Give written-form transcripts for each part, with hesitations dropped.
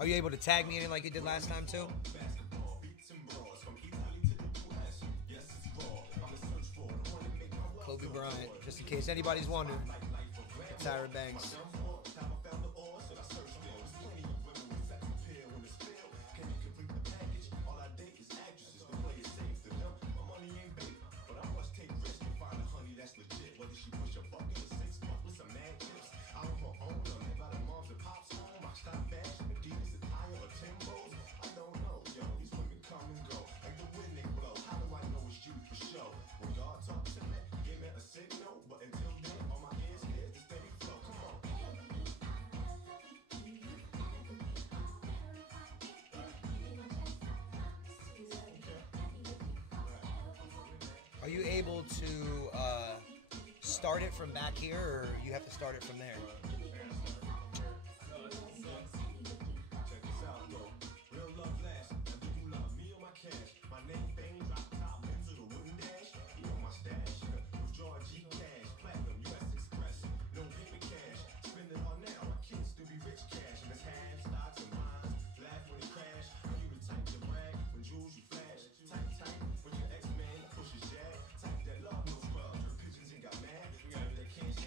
Are you able to tag me in it like you did last time too? Kobe Bryant, just in case anybody's wondering. Tyra Banks. Are you able to start it from back here, or you have to start it from there?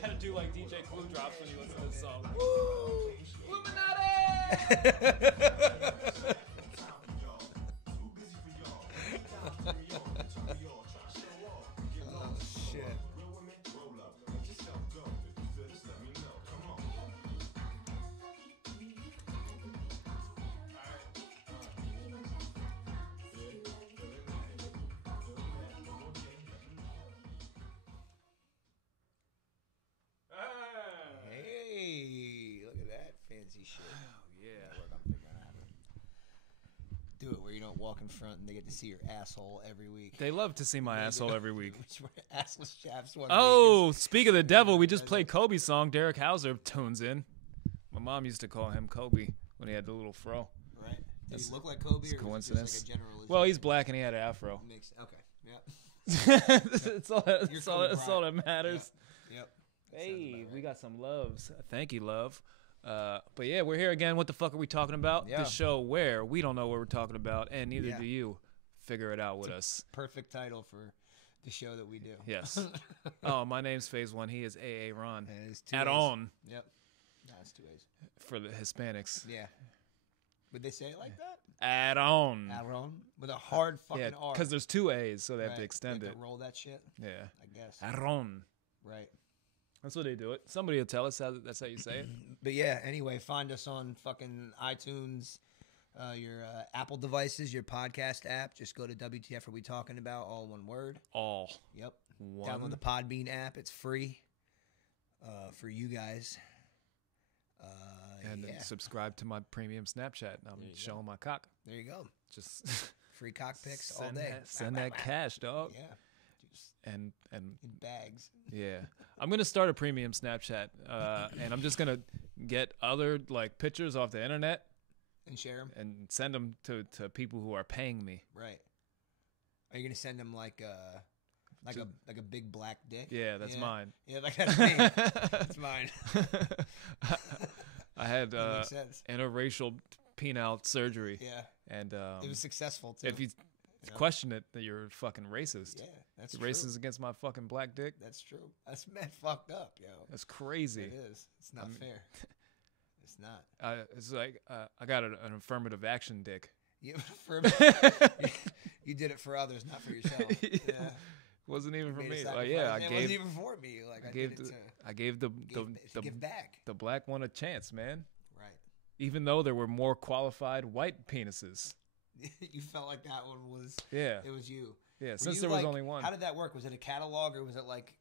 Gotta do like DJ Clue drops when you listen to this song. Woo! Illuminati! Oh, shit. Hey, look at that fancy shit. Yeah. Do it where you don't walk in front and they get to see your asshole every week. They love to see my asshole every week. Assless chaps one Oh, week. speak of the devil, we just played Kobe's song. Derek Hauser tunes in. My mom used to call him Kobe when he had the little fro. Right. Did he look like Kobe, or Coincidence. was it just like a generalization? Well, he's black and he had an afro. Okay, yeah. That's all that matters. Yep. Hey, we got some loves. Thank you, love. But yeah, we're here again. What the fuck are we talking about? Yeah. The show where we don't know what we're talking about, and neither Yeah. do you. Figure it out with us. Perfect title for the show that we do. Yes. Oh, my name's Phase One. He is AA Ron. And it is two Add A's. on Yep. That's 2 A's. for the Hispanics. Yeah. Would they say it like that? Add on. Aaron with a hard fucking Yeah, R. because there's 2 A's, so they have Right. to extend They it. have to roll that shit. Yeah. I guess. Aaron. Right. That's what they do it. Somebody will tell us how that's how you say it. But yeah, anyway, find us on fucking iTunes, your Apple devices, your podcast app. Just go to WTF Are We Talking About, all one word. All. Yep. One. Download the Podbean app. It's free for you guys. And yeah. then subscribe to my premium Snapchat. I'm There you showing my cock. There you go. Just Free cock pics all send day. send that cash, dog. Yeah. Just And in bags. yeah, I'm gonna start a premium Snapchat, and I'm just gonna get other like pictures off the internet And share them. and send them to people who are paying me. Right. Are you gonna send them like a big black dick? Yeah, that's mine. Yeah, like that's me. That's mine. I had That makes sense. interracial penile surgery, Yeah. and It was successful too. if you question it, that you're fucking racist. Yeah, that's You're true. racist against my fucking black dick. That's true. That's mad fucked up, yo. That's crazy. It is. It's not fair. It's not. It's like I got an affirmative action dick. You, you did it for others, not for yourself. Yeah. Wasn't even for Made a me. sacrifice. Yeah, I It gave. wasn't even for me. Like I gave did it the, to I gave the give back. the black one a chance, man. Right. Even though there were more qualified white penises. You felt like that one was. Yeah, It was you. yeah. Were Since you there was like- only one, How did that work? Was it a catalog or was it like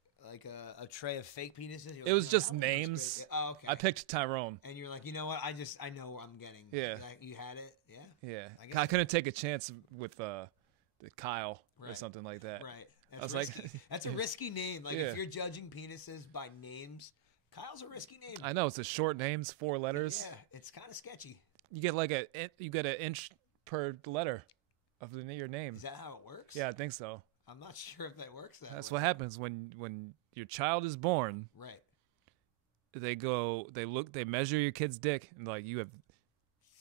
a tray of fake penises? You're it like, was "No, just that one looks names. good." Oh, okay. I picked Tyrone. And you're like, you know what? I know where I'm getting. Yeah. Like, you had it. Yeah. Yeah, I guess- I couldn't take a chance with the Kyle or Right. something like that. Right. I was That's like- risky. That's a risky name. Like Yeah. if you're judging penises by names, Kyle's a risky name. I know it's a short names, 4 letters. Yeah, it's kind of sketchy. You get like you get an inch per letter of your name. Is that how it works? Yeah, I think so. I'm not sure if that works that That's way. what happens when your child is born. Right. They measure your kid's dick and like you have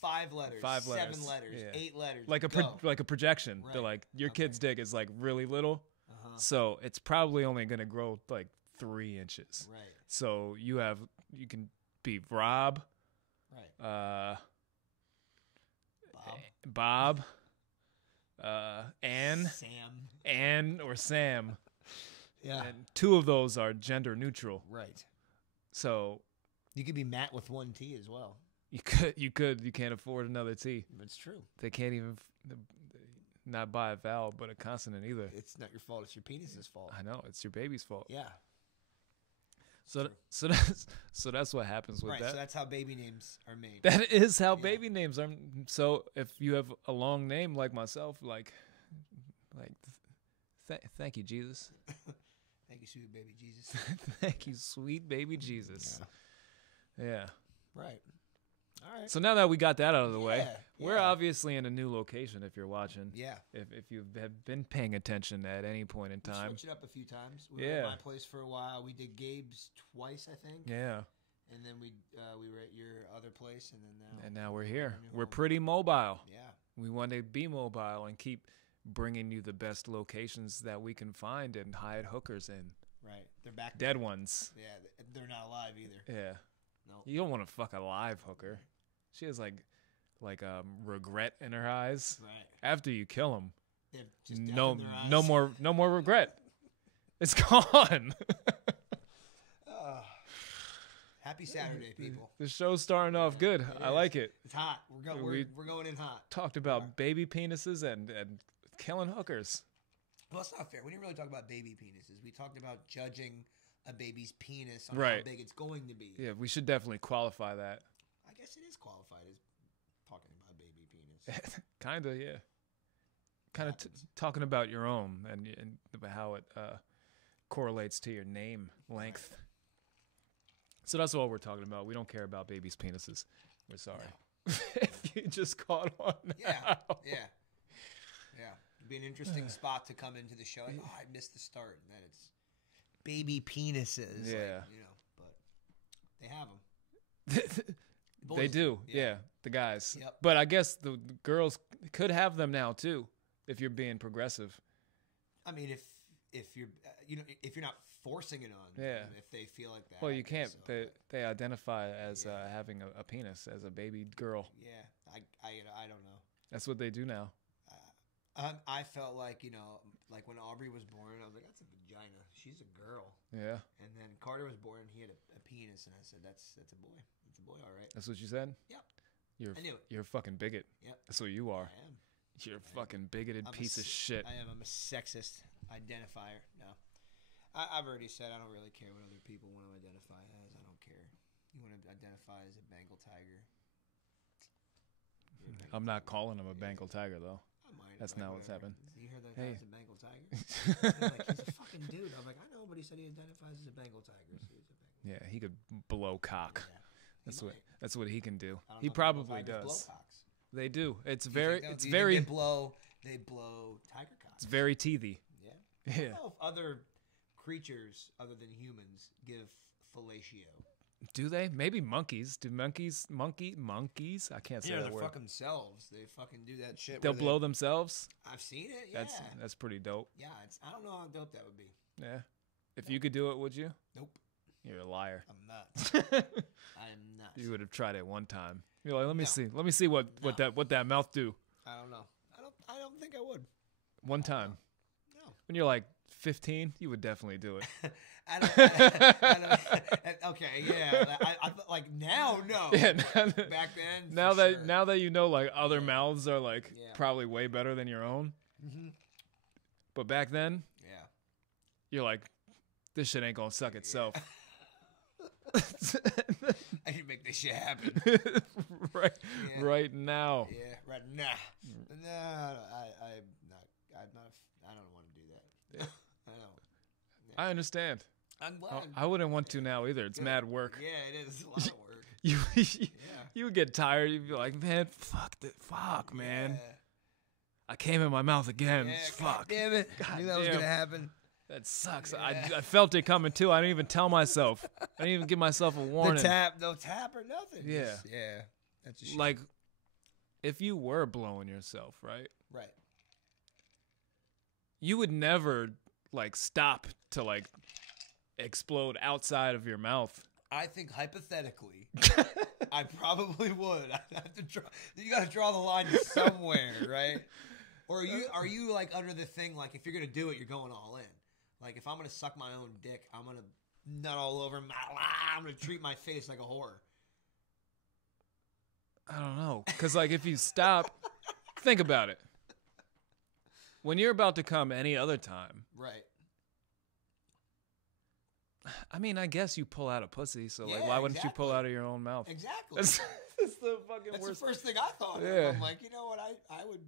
5 letters, 5 letters, 7 letters, yeah. 8 letters. Like a projection. Right. They're like, your Okay. kid's dick is like really little, so it's probably only gonna grow like 3 inches. Right. So you can be Rob, Right. Bob, Ann, Sam. or Sam. Yeah. And 2 of those are gender neutral. Right. So You could be Matt with 1 T as well. you can't afford another T. It's true. They can't even not buy a vowel but a consonant either. It's not your fault. It's your penis's fault. I know, it's your baby's fault. Yeah. So that's what happens with Right. that. So that's how baby names are made. That is how baby names are. So if you have a long name like myself, thank you, Jesus. Thank you, sweet baby Jesus. Thank you, sweet baby Jesus. Yeah. Right. All right. So now that we got that out of the way, Yeah, we're yeah. obviously in a new location. If you're watching, Yeah. if you have been paying attention at any point in We time, switched it up a few times. We were Yeah. at my place for a while. We did Gabe's twice, I think. yeah. And then we were at your other place, and then And now we're here. new We're home. pretty mobile. Yeah. We want to be mobile and keep bringing you the best locations that we can find and hide hookers in. Right. They're back. Dead ones. Yeah. They're not alive either. Yeah. No. You don't want to fuck a live hooker. She has like regret in her eyes. Right. After you kill them, They have just death no in their eyes. no more regret. It's gone. Happy Saturday, people. The show's starting off good. It I is. like it. It's hot. We're going in hot. Talked about baby penises and killing hookers. Well, it's not fair. We didn't really talk about baby penises. We talked about judging a baby's penis on Right. how big it's going to be. Yeah, we should definitely qualify that. I guess it is qualified as talking about baby penis. Kinda, yeah. Kind of Happens. talking about your own and about how it correlates to your name length. So that's all we're talking about. We don't care about babies' penises. We're sorry. If you just caught on now. Yeah, yeah, yeah. It'd be an interesting spot to come into the show. Like, oh, I missed the start, and then it's baby penises. Yeah. But they have them. They do, yeah, the guys. Yep. But I guess the girls could have them now too, if you're being progressive. I mean, if you're if you're not forcing it on Yeah. them, if they feel like that. Well, you can't. So, They identify as having a penis as a baby girl. yeah, I don't know. That's what they do now. I felt like like when Aubrey was born, I was like, that's a vagina. She's a girl. Yeah, And then Carter was born, and he had a penis, and I said, that's a boy. That's a boy, all right. that's what you said. Yep. You're I knew it. you're a fucking bigot. Yep. That's what you are. I am. You're a fucking bigoted I'm a piece of s- shit. I am. I'm a sexist identifier. No, I've already said I don't really care what other people want to identify as. I don't care. You want to identify as a Bengal tiger? You're a Bengal I'm not tiger. calling him a Bengal tiger though. I might, That's like, not what's whatever. happened. You heard that Hey. guy's a Bengal tiger? They're like, he's a fucking dude. I'm like, I know, but he said he identifies as a Bengal tiger. So he's a Bengal. Yeah, he could blow cock. Yeah. He That's what he can do. might. I don't He know if Bengal probably tigers blow does. cocks. They do. It's Do you very. think they'll- It's do you think very. They blow tiger cocks. It's very teethy. Yeah. I Yeah. don't know if other creatures other than humans give fellatio. Do they? Maybe monkeys. Do monkeys? Monkeys? I can't say Yeah, that they word. fuck themselves. They fucking do that shit. They'll where they- blow themselves. I've seen it. Yeah. That's pretty dope. Yeah. I don't know how dope that would be. Yeah. If you could do it, would you? Nope. You're a liar. I'm not. I am not. You would have tried it one time. You're like, let me No. see. Let me see what that mouth do. I don't know. I don't think I would. One time. No. When you're like 15, you would definitely do it. Okay. Yeah. I like now. No. Yeah. Back then. Now for that sure. now that you know, like other mouths are like Yeah. probably way better than your own. Mhm. But back then, Yeah. you're like, this shit ain't gonna suck itself. I can make this shit happen. right, Yeah. right now. Yeah, right now. No, I'm not. I don't want to do that. I don't. I understand. I'm glad. I wouldn't want to now either. It's Good. mad work. Yeah, it is a lot of work. You Yeah. you would get tired. You'd be like, man, fuck, man. Yeah. I came in my mouth again. Yeah, Fuck. God damn it. God I knew that was damn. gonna happen. That sucks. Yeah. I felt it coming too. I didn't even tell myself. I didn't even give myself a warning. No tap or nothing. Yeah. Just- yeah. That's a shame. Like if you were blowing yourself, right? Right. You would never like stop to like explode outside of your mouth. I think hypothetically, I probably would. I'd have to draw. You got to draw the line somewhere, right? Or are you like under the thing like if you're gonna do it, you're going all in. Like if I'm gonna suck my own dick, I'm gonna nut all over. I'm gonna treat my face like a whore. I don't know, because like if you stop, think about it. When you're about to come any other time, Right. I mean, I guess you pull out a pussy, so like, Yeah, why wouldn't you pull exactly. out of your own mouth? Exactly. That's the fucking That's worst. the first thing I thought Yeah. of. I'm like, you know what? I would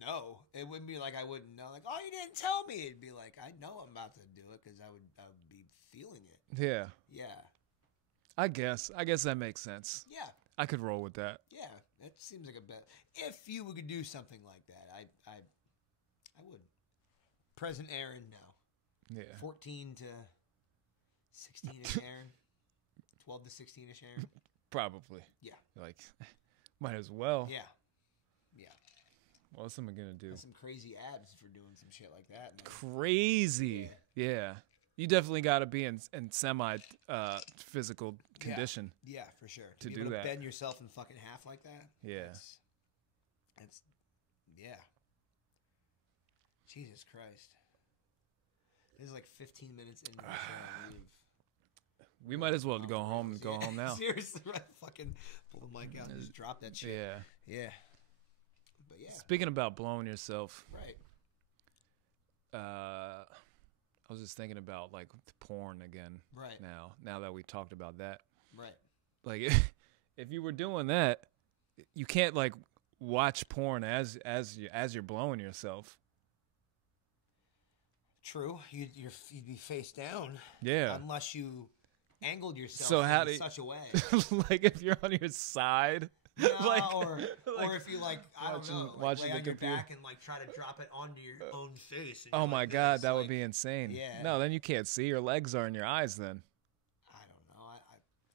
know. It wouldn't be like I wouldn't know. Like, oh, you didn't tell me. It'd be like, I know I'm about to do it because I would be feeling it. Yeah, Yeah. I guess that makes sense. Yeah. I could roll with that. Yeah. That seems like a bet. If you could do something like that, I would. Present Aaron, no. Yeah. 14 to 16-ish Aaron. 12 to 16-ish Aaron. Probably. Yeah. Like, might as well. Yeah. Yeah. What else am I gonna do? That's some crazy abs for doing some shit like that, man. Crazy. Yeah. You definitely got to be in semi physical condition. Yeah, for sure. To be do able to that. bend yourself in fucking half like that. Yeah. That's yeah. Jesus Christ. This is like 15 minutes into the show. We might as well go home and go home now. Seriously, right? Fucking pull the mic out and just drop that shit. Yeah. Yeah. But yeah. Speaking about blowing yourself, Right. I was just thinking about like porn again. Right. Now that we talked about that, Right. like if you were doing that, you can't like watch porn as you're blowing yourself. True. You'd be face down. Yeah. Unless you angled yourself So how do in you- such a way. Like if you're on your side. No, Like- or like if you like I don't know, like watching lay the on your computer. back and like try to drop it onto your own face. And Oh you're my like God, this, that would like, be insane. Yeah. No, then you can't see. Your legs are in your eyes. Then I don't know.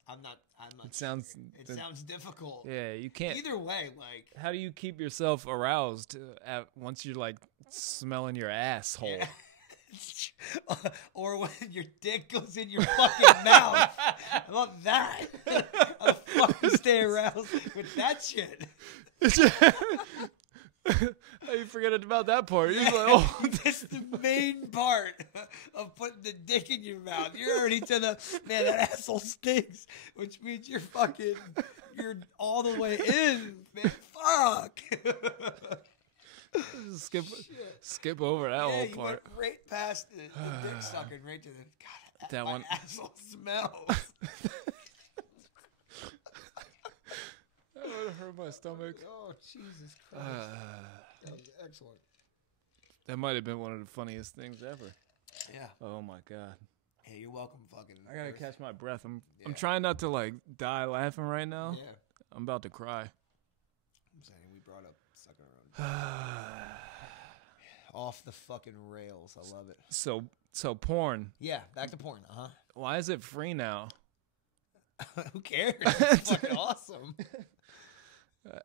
I'm not. it sounds. Sure. It sounds difficult. Yeah, you can't. Either way, like How do you keep yourself aroused once you're like smelling your asshole? yeah. Or when your dick goes in your fucking mouth. How about that? How the fuck you stay aroused with that shit? How you forgetting about that part? You're Yeah, like, oh, that's the main part of putting the dick in your mouth. You're already to the man. That asshole stinks, which means you're all the way in, man. Fuck. skip over that Yeah, whole you part. went right past the dick sucking, right to the God. That my one- asshole smells. That would hurt my stomach. Oh Jesus Christ! That was excellent. That might have been one of the funniest things ever. Yeah. Oh my God. Hey, you're welcome, fucking. I gotta Earth. catch my breath. I'm Yeah. trying not to like die laughing right now. Yeah. I'm about to cry. I'm saying we brought up sucking around. Off the fucking rails. I love it. So porn. Yeah, back to porn. Why is it free now? Who cares? It's fucking awesome.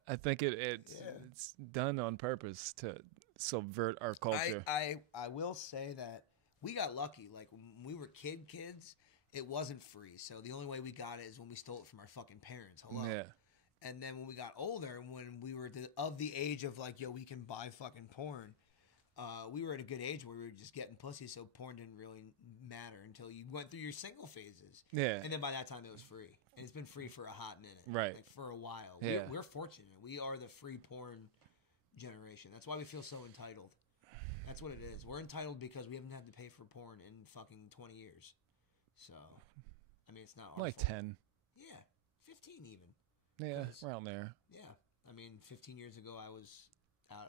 I think it's done on purpose to subvert our culture. I will say that we got lucky. Like when we were kids, it wasn't free. So the only way we got it is when we stole it from our fucking parents. Hello. Yeah. And then when we got older, when we were of the age of like, yo, we can buy fucking porn. We were at a good age where we were just getting pussy, so porn didn't really matter until you went through your single phases. Yeah. And then by that time, it was free. And it's been free for a hot minute. Right. Like for a while. Yeah. We're fortunate. We are the free porn generation. That's why we feel so entitled. That's what it is. We're entitled because we haven't had to pay for porn in fucking 20 years. So, I mean, it's not our Like fault. 10. Yeah. 15 even. Yeah, Yes. around there. Yeah. I mean, 15 years ago, I was out,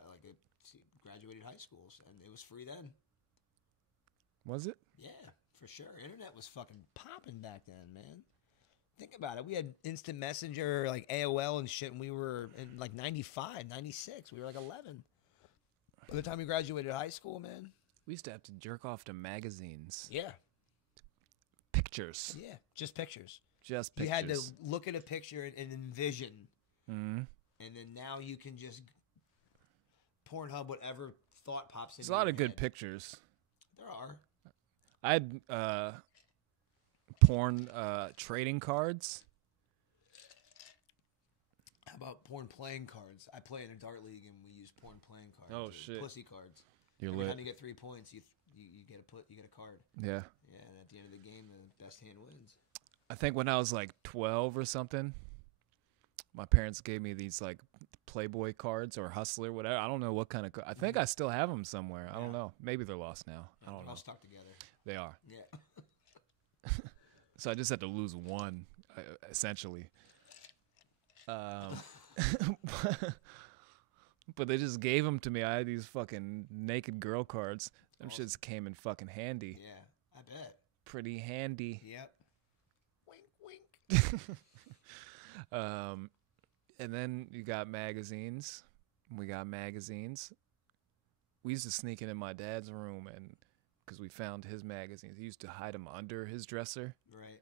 graduated high school, and it was free then. Was it? Yeah, for sure. Internet was fucking popping back then, man. Think about it. We had instant messenger, like AOL and shit, and we were in like 95, 96. We were like 11. By the time we graduated high school, man. We used to have to jerk off to magazines. Yeah. Pictures. Yeah. Just pictures. Just You pictures. had to look at a picture and envision. Mhm. and then now you can just Pornhub whatever thought pops in. There's a lot of good head. pictures. There are. I had porn trading cards. How about porn playing cards? I play in a dart league and we use porn playing cards. Oh, or shit. Pussy cards. You're Every lit. time you get 3 points, you get a card. Yeah. Yeah, and at the end of the game, the best hand wins. I think when I was like 12 or something, my parents gave me these like Playboy cards or Hustler, whatever. I don't know what kind of. I think I still have them somewhere. I don't know. Maybe they're lost now. I don't They're know. all stuck together. They are. Yeah. So I just had to lose one, essentially. But they just gave them to me. I had these fucking naked girl cards. Them Awesome. shits came in fucking handy. Yeah, I bet. Pretty handy. Yep. Wink, wink. And then you got magazines. We got magazines. We used to sneak in my dad's room, and because we found his magazines, he used to hide them under his dresser. Right.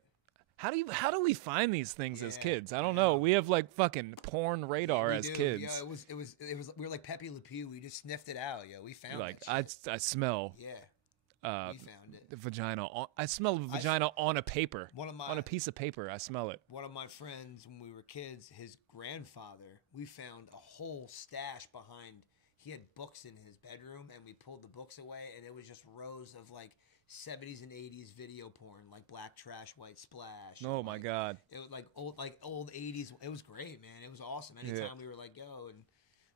How do we find these things as Yeah, kids? I don't I know. know. We have like fucking porn radar We as do. kids. Yeah, it was. We were like Pepe Le Pew. We just sniffed it out. Yeah, we found Like that shit. I smell Yeah, uh we found it. the vagina. I smell the vagina on a paper, One of my on a piece of paper. I smell it. one of my friends when we were kids, his grandfather, we found a whole stash behind. He had books in his bedroom, and we pulled the books away, and it was just rows of like 70s and 80s video porn, like Black Trash, White Splash. Oh and, my like, god. It was like old 80s. It was great, man. It was awesome. Anytime we were like, yo, and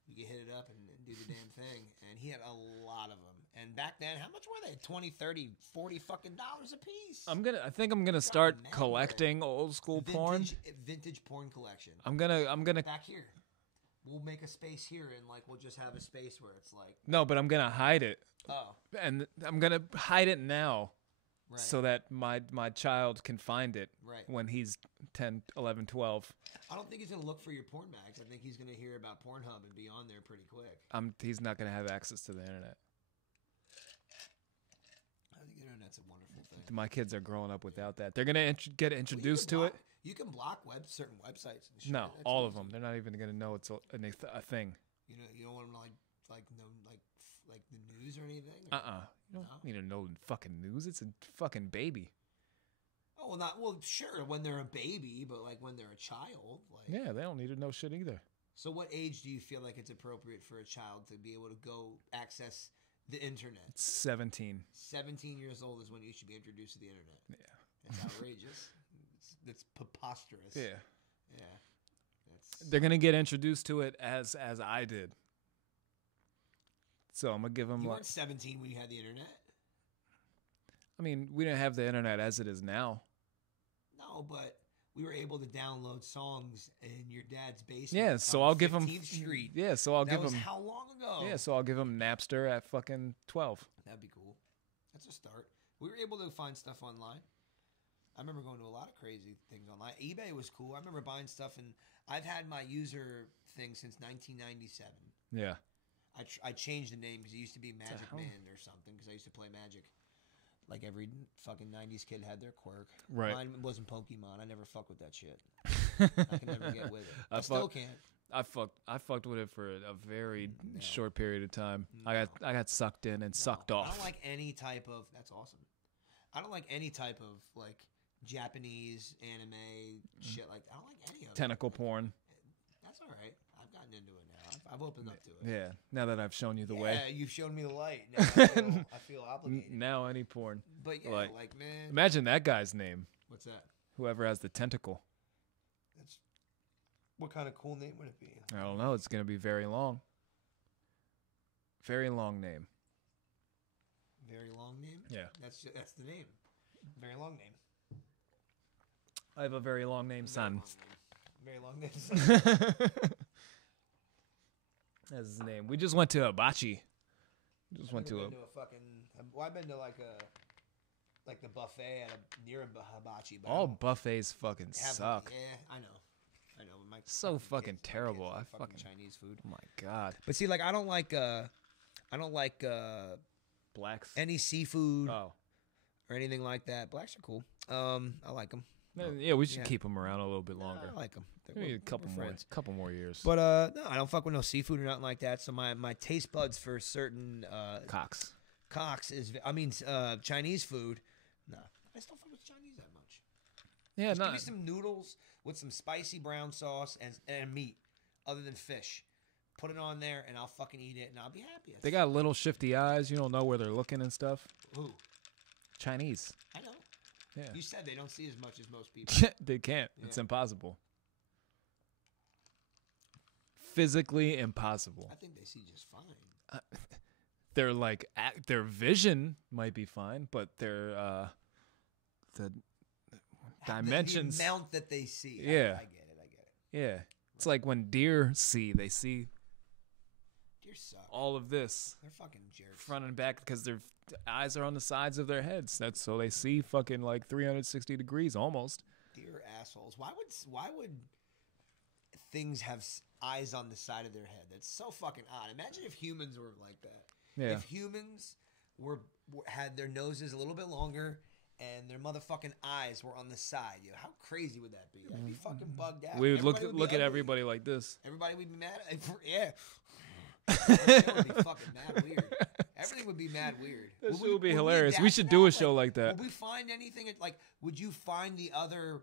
we could hit it up and do the damn thing. And he had a lot of them. And back then, how much were they? 20, 30, 40 fucking dollars a piece. I think I'm gonna start mad, collecting old school porn. Vintage porn collection. I'm gonna Back here. We'll make a space here, and like we'll just have a space where it's like, no, but I'm gonna hide it, oh, and I'm gonna hide it now, right, so that my child can find it right. when he's 10, 11, 12. I don't think he's gonna look for your porn mags. I think he's gonna hear about Pornhub and be on there pretty quick. He's not gonna have access to the internet. I think the internet's a wonderful thing. My kids are growing up without that. They're gonna get introduced to it. You can block certain websites. And shit. No, That's all of easy. them. They're not even gonna know it's a thing. You know, you don't want them to like know like the news or anything. You don't No? need to know the fucking news. It's a fucking baby. Oh, well, sure, when they're a baby, but like when they're a child, like. Yeah, they don't need to know shit either. So, what age do you feel like it's appropriate for a child to be able to go access the internet? It's 17. 17 years old is when you should be introduced to the internet. Yeah. It's outrageous. It's preposterous. Yeah. Yeah. That's They're gonna get introduced to it as I did. So I'm gonna give them you like. weren't 17 when you had the internet. I mean, we didn't have the internet as it is now. No, but we were able to download songs in your dad's basement. Yeah, so on I'll give them. 15th Street. Yeah, so I'll That give was them. how long ago? Yeah, so I'll give them Napster at fucking 12. That'd be cool. That's a start. We were able to find stuff online. I remember going to a lot of crazy things online. eBay was cool. I remember buying stuff, and I've had my user thing since 1997. Yeah. I changed the name because it used to be Magic hell? Man or something because I used to play Magic. Like every fucking 90s kid had their quirk. Right. Mine wasn't Pokemon. I never fucked with that shit. I can never get with it. I still can't. I fucked with it for a very No. short period of time. No. I got sucked in and sucked No, off. I don't like any type of. That's awesome. I don't like any type of like Japanese anime shit like that. I don't like any of it. Tentacle porn. That's all right. I've gotten into it now. I've opened up to it. Yeah. Now that I've shown you the Yeah, way. you've shown me the light. Now I feel obligated. Now any porn. But yeah, like- like man, Imagine that guy's name. what's that? Whoever has the tentacle. That's what kind of cool name would it be? I don't know. It's gonna be very long. Very long name. Very long name. Yeah. That's the name. Very long name. I have a very long name, son. Very long name. Very long name. That's his name. We just went to Hibachi. Just went to a. I've been to like the buffet at near a hibachi. But I All don't buffets fucking have- suck. Yeah, I know. But my So fucking kids- my terrible. kids I like fucking- Chinese food. Oh my god. But see, like I don't like Blacks. any seafood Oh. or anything like that. Blacks are cool. I like them. Yeah, we should Yeah. keep them around a little bit longer. I like them. Maybe a couple more years. But no, I don't fuck with no seafood or nothing like that. So my taste buds for certain Cox. Chinese food. No, I just don't fuck with Chinese that much. Yeah, Just no. give me some noodles with some spicy brown sauce and meat, other than fish. Put it on there and I'll fucking eat it and I'll be happy. They got little shifty eyes. You don't know where they're looking and stuff. Ooh, Chinese. I know. Yeah. You said they don't see as much as most people. They can't. It's Yeah. impossible. Physically impossible. I think they see just fine. They're like their vision might be fine, but their the dimensions. The amount that they see. Yeah. I get it. Yeah, it's like when deer see, they see Deer suck. all of this They're fucking jerks. front and back because their eyes are on the sides of their heads. That's so they see fucking like 360 degrees almost. Deer assholes. Why would things have eyes on the side of their head? That's so fucking odd. Imagine if humans were like that. Yeah. If humans had their noses a little bit longer and their motherfucking eyes were on the side, how crazy would that be? That'd be fucking bugged out. We would Everybody look be at ugly. everybody like this. Everybody would be mad. Yeah. That would be fucking mad weird. Everything would be mad weird. This Would would be we hilarious. We adapt should to do a that? show like that. Would we find anything would you find the other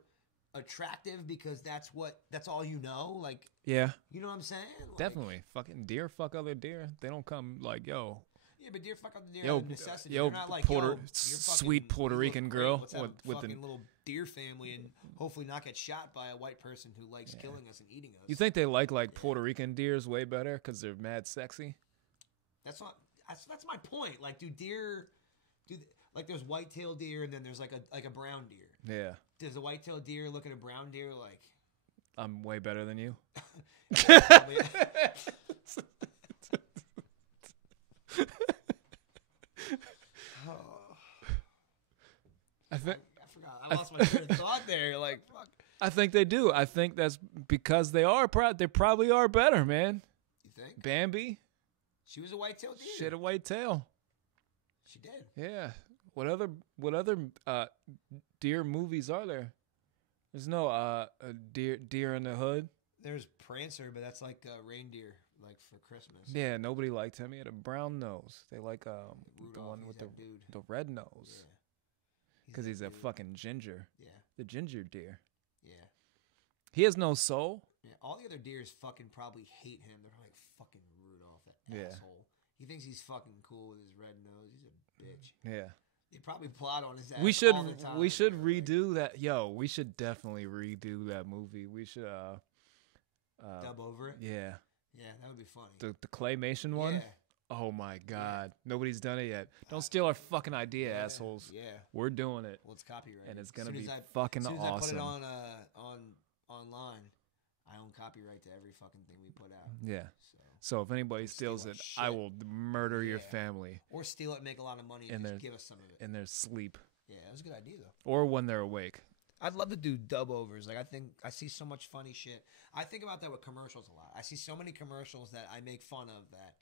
attractive because that's all you know? Like, Yeah, you know what I'm saying? Like, definitely. Fucking deer fuck other deer. They don't come like, yo, Yeah, but deer fuck up the deer Yo, out of necessity. yo, They're not like, Puerto- yo, you're sweet fucking- Puerto you look Rican great. girl Let's have a with the- fucking little deer family and hopefully not get shot by a white person who likes killing us and eating us. you think they like Puerto Rican deers way better because they're mad sexy? That's my point. Like, like there's white-tailed deer and then there's like a brown deer. Yeah, Does a white-tailed deer look at a brown deer like? I'm way better than you. I think I forgot. I lost my train of thought there. Like, fuck. I think they do. I think that's because they are. They probably are better, man. You think? Bambi, She was a white-tailed deer. she had a white tail. She did. Yeah. What other deer movies are there? There's no a deer in the hood. There's Prancer, but that's like reindeer, like for Christmas. Yeah, nobody liked him. He had a brown nose. They like the Rudolph, one he's with that dude. the red nose Yeah. because that he's a dude. fucking ginger. Yeah, The ginger deer. yeah, He has no soul. yeah. All the other deers fucking probably hate him. They're like, fucking Rudolph, that Yeah. asshole. He thinks he's fucking cool with his red nose. He's a bitch. Yeah. They probably plot on his ass. We should all the time. we should They're like, redo that. Yo, we should definitely redo that movie. We should dub over it. yeah. Yeah, that would be funny. The claymation one. Yeah. Oh my god. Nobody's done it yet. Don't steal our fucking idea, Yeah, assholes. Yeah. We're doing it. Well, it's copyrighted. And it's As gonna soon be as I- fucking as soon as awesome. I put it on online, I own copyright to every fucking thing we put out. Yeah. So. So if anybody Steal steals our it, I shit. will murder your Yeah. family Or steal it and make a lot of money And and they're- just give us some of it. in their sleep Yeah, that was a good idea though. or when they're awake. I'd love to do dub overs. Like, I think I see so much funny shit. I think about that with commercials a lot. I see so many commercials that I make fun of that.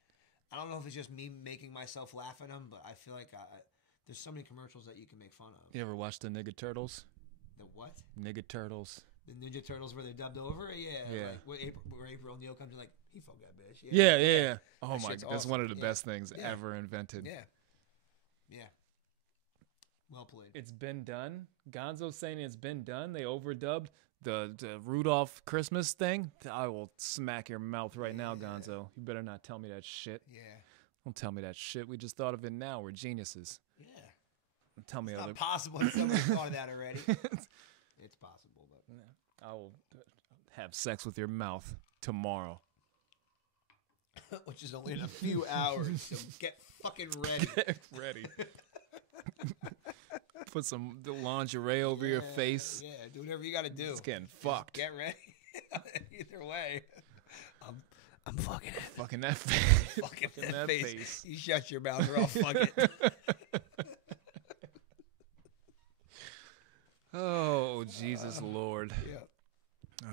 I don't know if it's just me making myself laugh at them, but I feel like there's so many commercials that you can make fun of. You ever watch the Nigga Turtles? The what? Nigga Turtles. The Ninja Turtles where they're dubbed over? Yeah. Yeah. Like where April O'Neil comes in like, he fucked that bitch. Yeah. Oh That my shit's god, that's one awesome. of the Yeah. best things Yeah. ever invented. Yeah. Yeah. Well played. It's been done. Gonzo's saying it's been done. They overdubbed the Rudolph Christmas thing. I will smack your mouth right now, Yeah. Gonzo. You better not tell me that shit. Yeah. Don't tell me that shit. We just thought of it now. We're geniuses. Yeah. Don't tell me It's other. not possible that somebody thought of that already. It's possible, but I will have sex with your mouth tomorrow. which is only in a few hours. So get fucking ready. Ready. Put some lingerie over your Yeah, face. Yeah, do whatever you got to do. It's getting Just fucked. Get ready. Either way, I'm fucking it. Fucking that face. Fucking Fucking that that face. face. You shut your mouth or I'll fuck it. Oh, Jesus Lord. Yeah.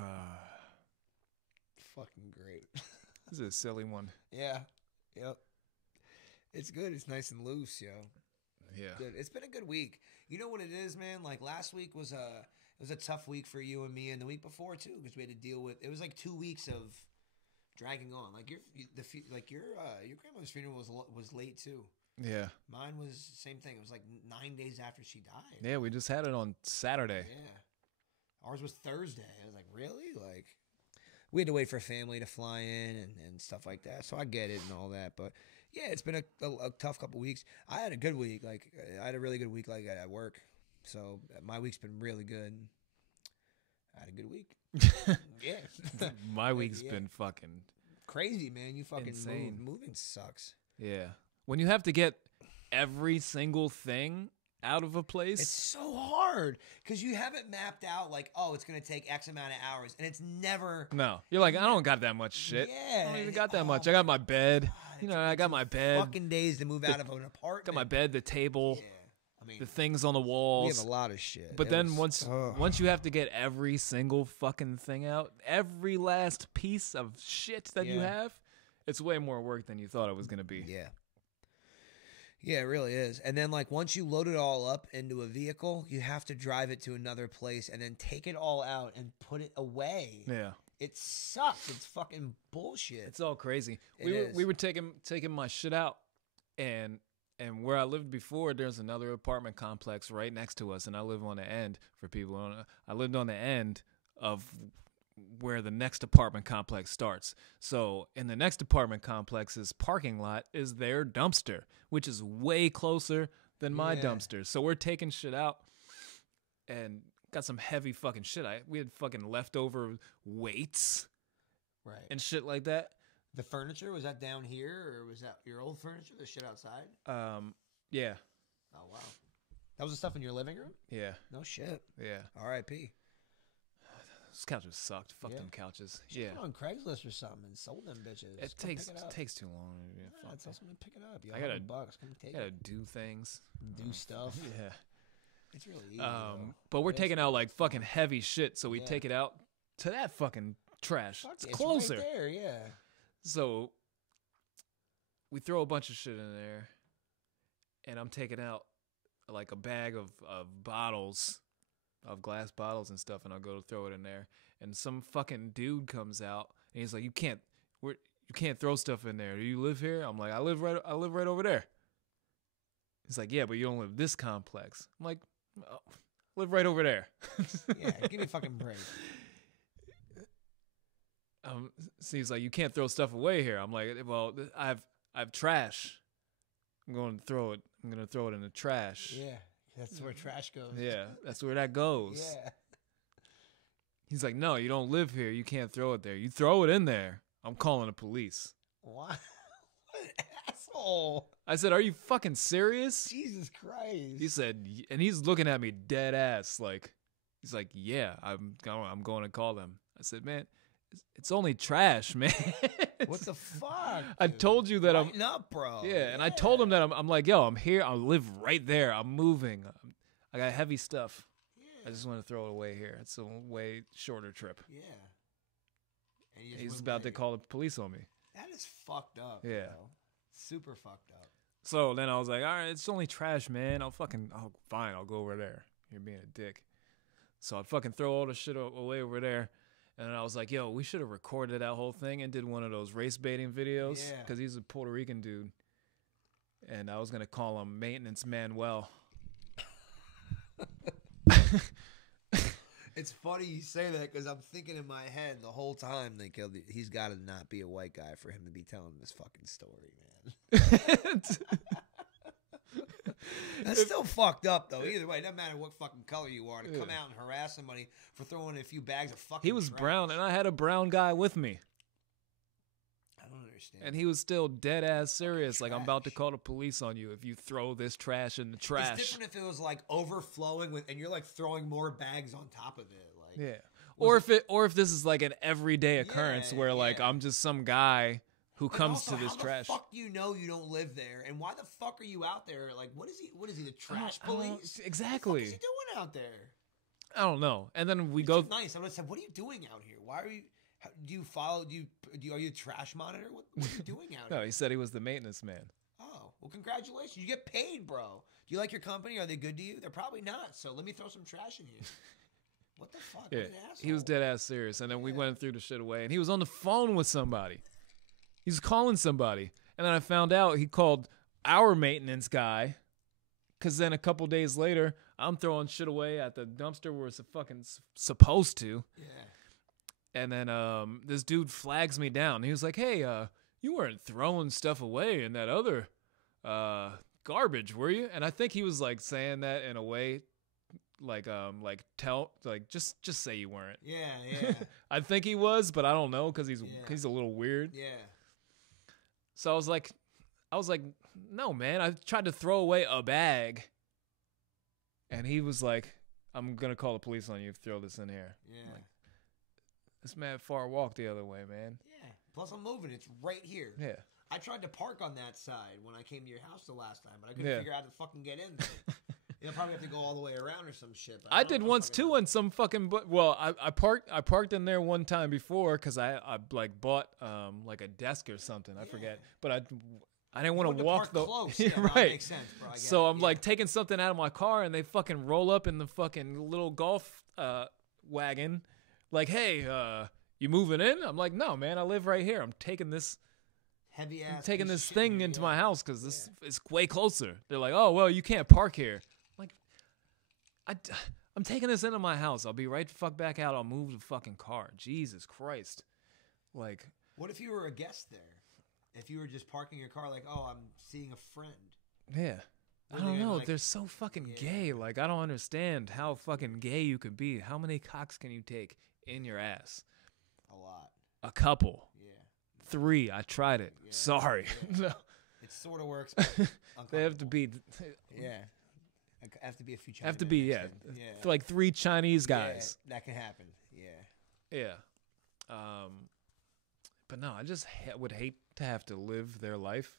Fucking great. This is a silly one. Yeah. Yep. It's good. It's nice and loose, yo. Yeah. Good. It's been a good week. You know what it is, man? Like last week was a tough week for you and me, and the week before too, because we had to deal with. It was like 2 weeks of dragging on. Like your grandmother's funeral was late too. Yeah. Mine was same thing. It was like 9 days after she died. Yeah, we just had it on Saturday. Yeah. Ours was Thursday. I was like, really? Like, we had to wait for family to fly in and stuff like that. So I get it and all that. But yeah, it's been a tough couple weeks. I had a good week. Like, I had a really good week, like at work. So my week's been really good. I had a good week. Yeah. My week's been fucking crazy, man. You fucking insane. Moving sucks. Yeah. When you have to get every single thing out of a place. It's so hard because you have it mapped out like, oh, it's going to take X amount of hours. And it's never. No. You're like, I don't got that much shit. Yeah. I don't even got that much. I got my bed. God, I got my bed. Fucking days to move out of an apartment. Got my bed, the table. Yeah. I mean, the things on the we walls. have a lot of shit. But then once you have to get every single fucking thing out, every last piece of shit that you have, it's way more work than you thought it was going to be. Yeah. Yeah, it really is. And then, like, once you load it all up into a vehicle, you have to drive it to another place and then take it all out and put it away. Yeah. It sucks. It's fucking bullshit. It's all crazy. It We were taking my shit out, and where I lived before, there's another apartment complex right next to us, and I live on the end. For people who don't know, I lived on the end of where the next apartment complex starts. So in the next apartment complex's parking lot is their dumpster, which is way closer than my dumpster. So we're taking shit out and got some heavy fucking shit. We had fucking leftover weights and shit like that. The furniture, was that down here or was that your old furniture, the shit outside? Yeah. Oh, wow. That was the stuff in your living room? Yeah. No shit. Yeah. R.I.P. Those couches sucked. Fuck them couches. Should put on Craigslist or something and sold them bitches. It takes too long. Tell someone to pick it up. I gotta $100. Come take gotta it. do things. Do stuff. Yeah. It's really easy. But we're taking out like fucking heavy shit, so we take it out to that fucking trash. It's closer. Right there, yeah. So we throw a bunch of shit in there, and I'm taking out like a bag of bottles, of glass bottles and stuff, and I'll go to throw it in there. And some fucking dude comes out, and he's like, "You can't throw stuff in there. Do you live here?" I'm like, I live right over there." He's like, "Yeah, but you don't live this complex." I'm like, oh, I live right over there. Yeah, give me a fucking break. So he's like, "You can't throw stuff away here." I'm like, "Well, I have trash. I'm going to throw it in the trash." Yeah, that's where trash goes. Yeah, that's where that goes. Yeah. He's like, "No, you don't live here. You can't throw it there. You throw it in there, I'm calling the police." What? What an asshole. I said, "Are you fucking serious?" Jesus Christ. He said, and he's looking at me dead ass like, he's like, "Yeah, I'm going to call them." I said, "Man, it's only trash, man." What the fuck? I told you that Lighten up, bro. Yeah, and I told him that I'm like, "Yo, I'm here. I live right there. I'm moving. I got heavy stuff. I just want to throw it away here. It's a way shorter trip." Yeah. And he's about to call the police on me. That is fucked up. Yeah. Bro. Super fucked up. So then I was like, "All right, it's only trash, man. Fine. I'll go over there. You're being a dick." So I'd fucking throw all the shit away over there. And I was like, "Yo, we should have recorded that whole thing and did one of those race baiting videos." Yeah. Because he's a Puerto Rican dude. And I was going to call him Maintenance Manuel. It's funny you say that because I'm thinking in my head the whole time, like, he's got to not be a white guy for him to be telling this fucking story, man. That's still fucked up, though. Either way, it doesn't matter what fucking color you are. To come out and harass somebody for throwing a few bags of fucking He was trash. brown, and I had a brown guy with me. I don't understand. And he was still dead ass serious. Like, "I'm about to Trash. call the police on you if you throw this trash in the trash." It's different if it was like overflowing with, and you're like throwing more bags on top of it. Like, Yeah. Or if this is like an everyday occurrence where like I'm just some guy who comes also, to this how trash. the fuck do you know you don't live there? And why the fuck are you out there? Like, what is he, the trash police? Exactly. What is he doing out there? I don't know. And then we It's go. just nice. I would have said, what are you doing out here? Why are you, do you follow, are you a trash monitor? What are you doing out No, here? he said he was the maintenance man. Oh, well, congratulations. You get paid, bro. Do you like your company? Are they good to you? They're probably not. So let me throw some trash in you. What the fuck? Yeah, What an asshole. he was dead ass serious, and then we went through the shit away, and he was on the phone with somebody. He was calling somebody, and then I found out he called our maintenance guy, because then a couple days later, I'm throwing shit away at the dumpster where it's fucking supposed to. Yeah. And then this dude flags me down. He was like, "Hey, you weren't throwing stuff away in that other garbage, were you?" And I think he was like saying that in a way, like just say you weren't. Yeah. I think he was, but I don't know because he's a little weird. Yeah. So I was like, no, man. I tried to throw away a bag, and he was like, "I'm gonna call the police on you if you throw this in here." Yeah. I'm like, this man far walk the other way, man. Yeah. Plus, I'm moving. It's right here. Yeah. I tried to park on that side when I came to your house the last time, but I couldn't figure out how to fucking get in there. You'll probably have to go all the way around or some shit. But I did once too in some fucking. I parked in there one time before because I like bought like a desk or something. I forget, but I didn't want to walk the close. Yeah, right. No, that makes sense, bro. So I'm like taking something out of my car, and they fucking roll up in the fucking little golf wagon, like, "Hey, you moving in?" I'm like, "No, man, I live right here. I'm taking this." Heavy ass. I'm taking this shit thing here, into yeah. my house because this is way closer. They're like, "Oh, well, you can't park here." I'm like, I'm taking this into my house. I'll be right the fuck back out. I'll move the fucking car. Jesus Christ. Like, what if you were a guest there? If you were just parking your car like, "Oh, I'm seeing a friend." yeah. I Were they don't gonna, know. like- They're so fucking Yeah. gay. Like, I don't understand how fucking gay you could be. How many cocks can you take in your ass? A lot. A couple. Yeah. 3. I tried it. Yeah. Sorry. Yeah. It sort of works. But They have to be. Yeah. Have to be a few Chinese. Have to be, yeah. Like 3 Chinese guys. Yeah, that can happen. Yeah. Yeah. But no, I just would hate to have to live their life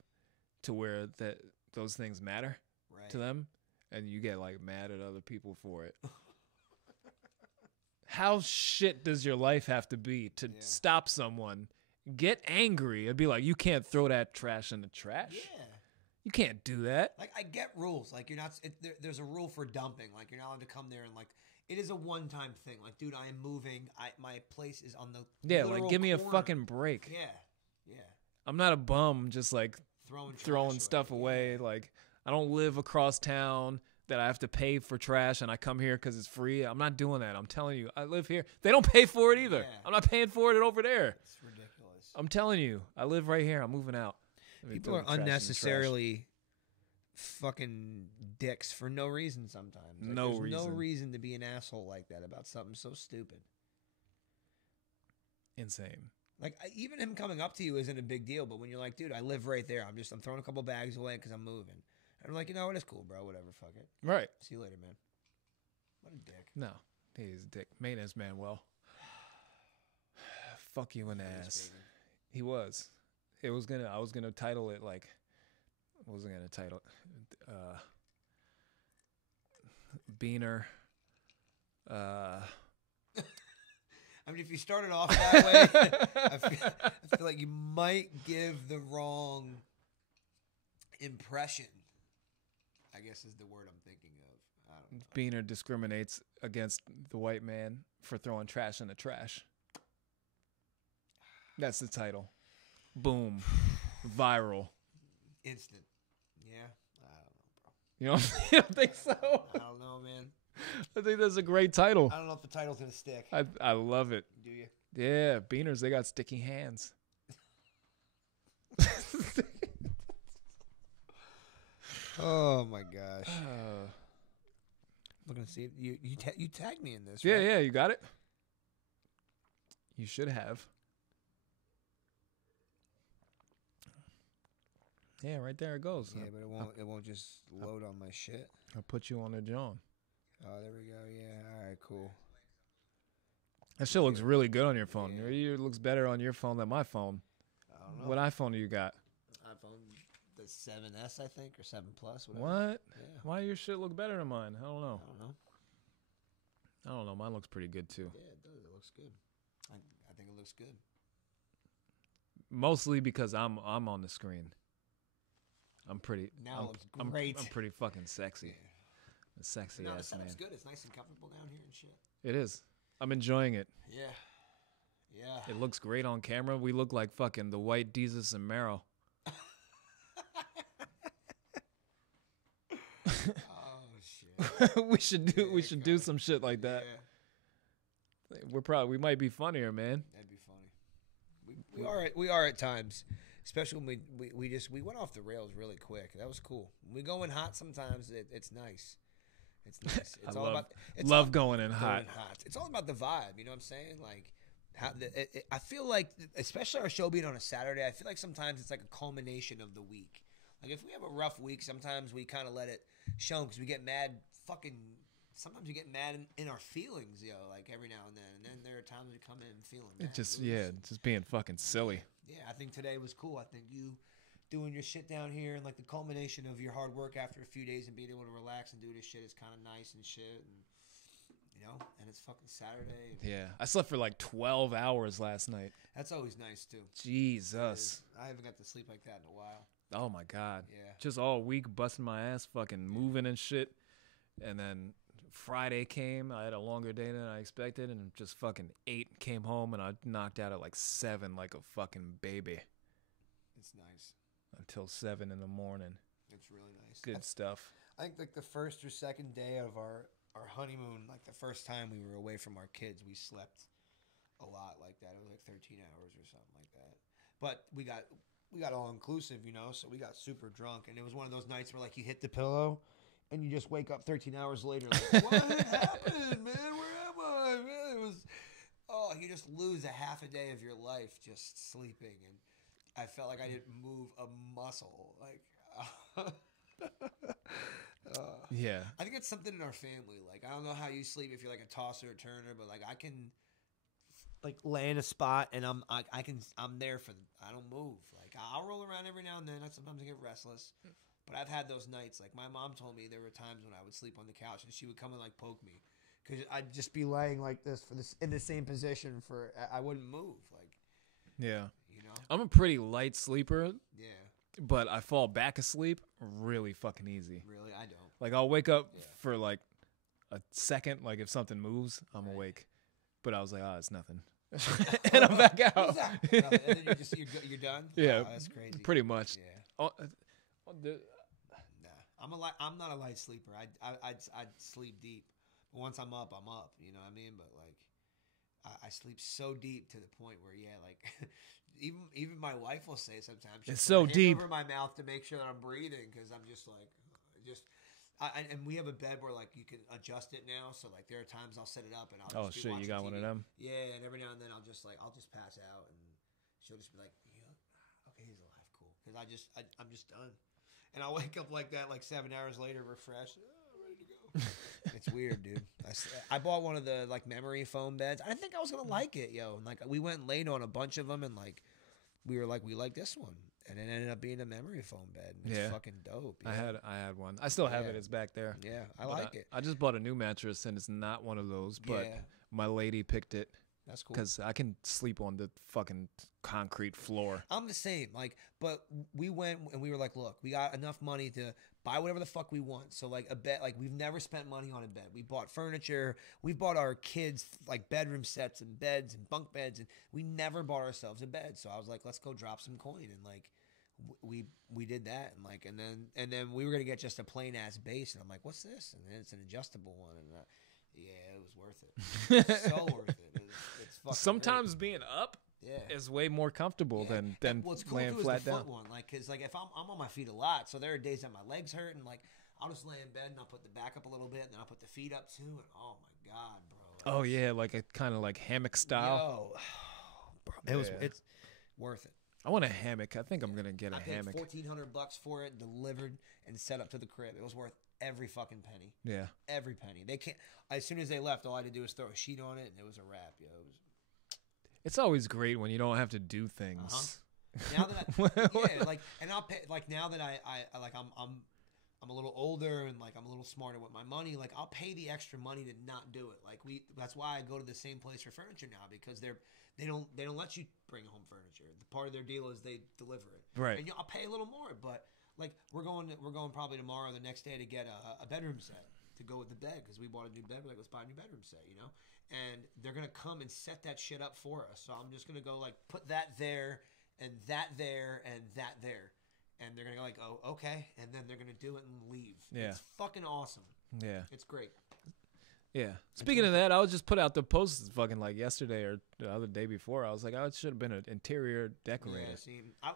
to where those things matter Right. to them, and you get like mad at other people for it. How shit does your life have to be to stop someone, get angry, and be like, "You can't throw that trash in the trash. Yeah. You can't do that." Like, I get rules. Like, you're not. There's a rule for dumping. Like, you're not allowed to come there and like. It is a one-time thing. Like, dude, I am moving. My place is on the. Yeah, like literal give me a corner. fucking break. Yeah. Yeah. I'm not a bum just like Throwing trash stuff away. Yeah. Like, I don't live across town that I have to pay for trash and I come here because it's free. I'm not doing that. I'm telling you, I live here. They don't pay for it either. Yeah. I'm not paying for it over there. It's ridiculous. I'm telling you, I live right here. I'm moving out. Let me People throw are the trash in the trash. unnecessarily fucking dicks for no reason sometimes. Like, No there's reason. no reason to be an asshole like that about something so stupid. Insane. Like, even him coming up to you isn't a big deal, but when you're like, "Dude, I live right there. I'm throwing a couple bags away because I'm moving." And I'm like, "You know what? It's cool, bro. Whatever. Fuck it. Right. See you later, man." What a dick. No. He's a dick. Maintenance man, well. Fuck you in the Yes, ass. baby. He was. I was gonna title it like, what was I gonna title it? Beaner. I mean, if you started off that way, I feel like you might give the wrong impression. I guess is the word I'm thinking of. I don't know. Beaner discriminates against the white man for throwing trash in the trash. That's the title. Boom. Viral. Instant. Yeah. I don't know, bro. You don't think so? I don't know, man. I think that's a great title. I don't know if the title's gonna stick. I love it. Do you? Yeah, Beaners, they got sticky hands. Oh my gosh. Looking to see if you tagged me in this. Yeah, right? yeah, you got it? You should have. Yeah, right there it goes. Yeah, but it won't just load on my shit. I'll put you on the John. Oh, there we go. Yeah. All right. Cool. That shit looks really good on your phone. Yeah. It looks better on your phone than my phone. I don't know. What iPhone do you got? iPhone, the 7S, I think, or 7 Plus. Whatever. What? Yeah. Why your shit look better than mine? I don't know. I don't know. Mine looks pretty good too. Yeah, it does. It looks good. I think it looks good. Mostly because I'm on the screen. I'm pretty. Now it looks I'm great. pretty fucking sexy. Yeah. A sexy No, the ass man. setup's good. It's nice and comfortable down here and shit. It is. I'm enjoying it. Yeah. Yeah. It looks great on camera. We look like fucking the White Jesus and Meryl. Oh shit. we should do some shit like that. Yeah. We might be funnier, man. That'd be funny. We are at times, especially when we went off the rails really quick. That was cool. When we go in hot sometimes. It's nice. It's nice. It's all about. It's love all, going in hot. It's all about the vibe. You know what I'm saying? Like, I feel like, especially our show being on a Saturday, I feel like sometimes it's like a culmination of the week. Like if we have a rough week, sometimes we kind of let it show because we get mad. Sometimes we get mad in our feelings, like every now and then there are times we come in feeling mad. Just being fucking silly. Yeah, I think today was cool. I think you doing your shit down here and like the culmination of your hard work after a few days and being able to relax and do this shit is kind of nice and shit. And and it's fucking Saturday. Yeah, I slept for like 12 hours last night. That's always nice too. Jesus. I haven't got to sleep like that in a while. Oh my God. Yeah. Just all week busting my ass, fucking moving and shit. And then Friday came. I had a longer day than I expected and just fucking ate, came home, and I knocked out at like 7 like a fucking baby. It's nice. Until 7 in the morning. It's really nice. Good stuff. I think like the first or second day of our honeymoon, like the first time we were away from our kids, we slept a lot like that. It was like 13 hours or something like that. But we got all inclusive, so we got super drunk, and it was one of those nights where like you hit the pillow and you just wake up 13 hours later like, what happened, man? Where am I? Man, it was you just lose a half a day of your life just sleeping, and I felt like I didn't move a muscle. Like yeah. I think it's something in our family. Like, I don't know how you sleep if you're like a tosser or turner, but like I can like lay in a spot and I'm there I don't move. Like I'll roll around every now and then. Sometimes I get restless, but I've had those nights. Like my mom told me there were times when I would sleep on the couch and she would come and like poke me because I'd just be laying like this in the same position I wouldn't move. Like, yeah, I'm a pretty light sleeper. Yeah. But I fall back asleep really fucking easy. Really? I don't. Like, I'll wake up for, like, a second. Like, if something moves, I'm awake. But I was like, it's nothing. And I'm back out. And then you're done? Yeah. Wow, that's crazy. Pretty much. Yeah. Nah. I'm not a light sleeper. I'd sleep deep. But once I'm up, I'm up. You know what I mean? But, like, I sleep so deep to the point where, like... Even my wife will say sometimes it's so deep over my mouth to make sure that I'm breathing because I'm just like and we have a bed where like you can adjust it now, so like there are times I'll set it up and I'll just be watching you got TV. one of them? Yeah, and every now and then I'll just pass out and she'll just be like, okay, he's alive, cool, because I'm just done, and I'll wake up like that like 7 hours later refreshed, ready to go. It's weird, dude. I bought one of the like memory foam beds. I didn't think I was gonna like it, And like we went and laid on a bunch of them, and like we were like, we like this one, and it ended up being a memory foam bed. It's fucking dope. I had one. I still have it. It's back there. Yeah, I like it. I just bought a new mattress, and it's not one of those, but my lady picked it. That's cool. Because I can sleep on the fucking concrete floor. I'm the same. Like, but we went and we were like, look, we got enough money to buy whatever the fuck we want. So like a bed, like we've never spent money on a bed. We bought furniture. We bought our kids like bedroom sets and beds and bunk beds, and we never bought ourselves a bed. So I was like, let's go drop some coin, and like we did that, and like and then we were gonna get just a plain ass base, and I'm like, what's this? And then it's an adjustable one, and yeah, it was worth it. So worth it. It's fucking sometimes great. being up is way more comfortable than what's cool laying too flat is the down. foot one, like, because like if I'm on my feet a lot, so there are days that my legs hurt, and like I'll just lay in bed and I'll put the back up a little bit, and then I'll put the feet up too, and oh my god, bro. Oh yeah, like a kind of like hammock style. Bro, it's worth it. I want a hammock. I think I'm gonna get a hammock. I paid $1,400 for it, delivered and set up to the crib. It was worth every fucking penny. Yeah, every penny. They can't. As soon as they left, all I had to do was throw a sheet on it, and it was a wrap. Yo, it was. It's always great when you don't have to do things. Now that and I'll pay, like now that I like I'm a little older and like I'm a little smarter with my money. Like I'll pay the extra money to not do it. Like that's why I go to the same place for furniture now, because they don't let you bring home furniture. The part of their deal is they deliver it. Right. And I'll pay a little more, but like we're going probably tomorrow or the next day to get a bedroom set to go with the bed because we bought a new bed. We're like, let's buy a new bedroom set, you know. And they're gonna come and set that shit up for us. So I'm just gonna go like put that there and that there and that there, and they're gonna go like, oh, okay, and then they're gonna do it and leave. Yeah. It's fucking awesome. Yeah. It's great. Yeah. Speaking of that, I was just put out the post fucking like yesterday or the other day before. I was like, I should have been an interior decorator. Yeah, see, I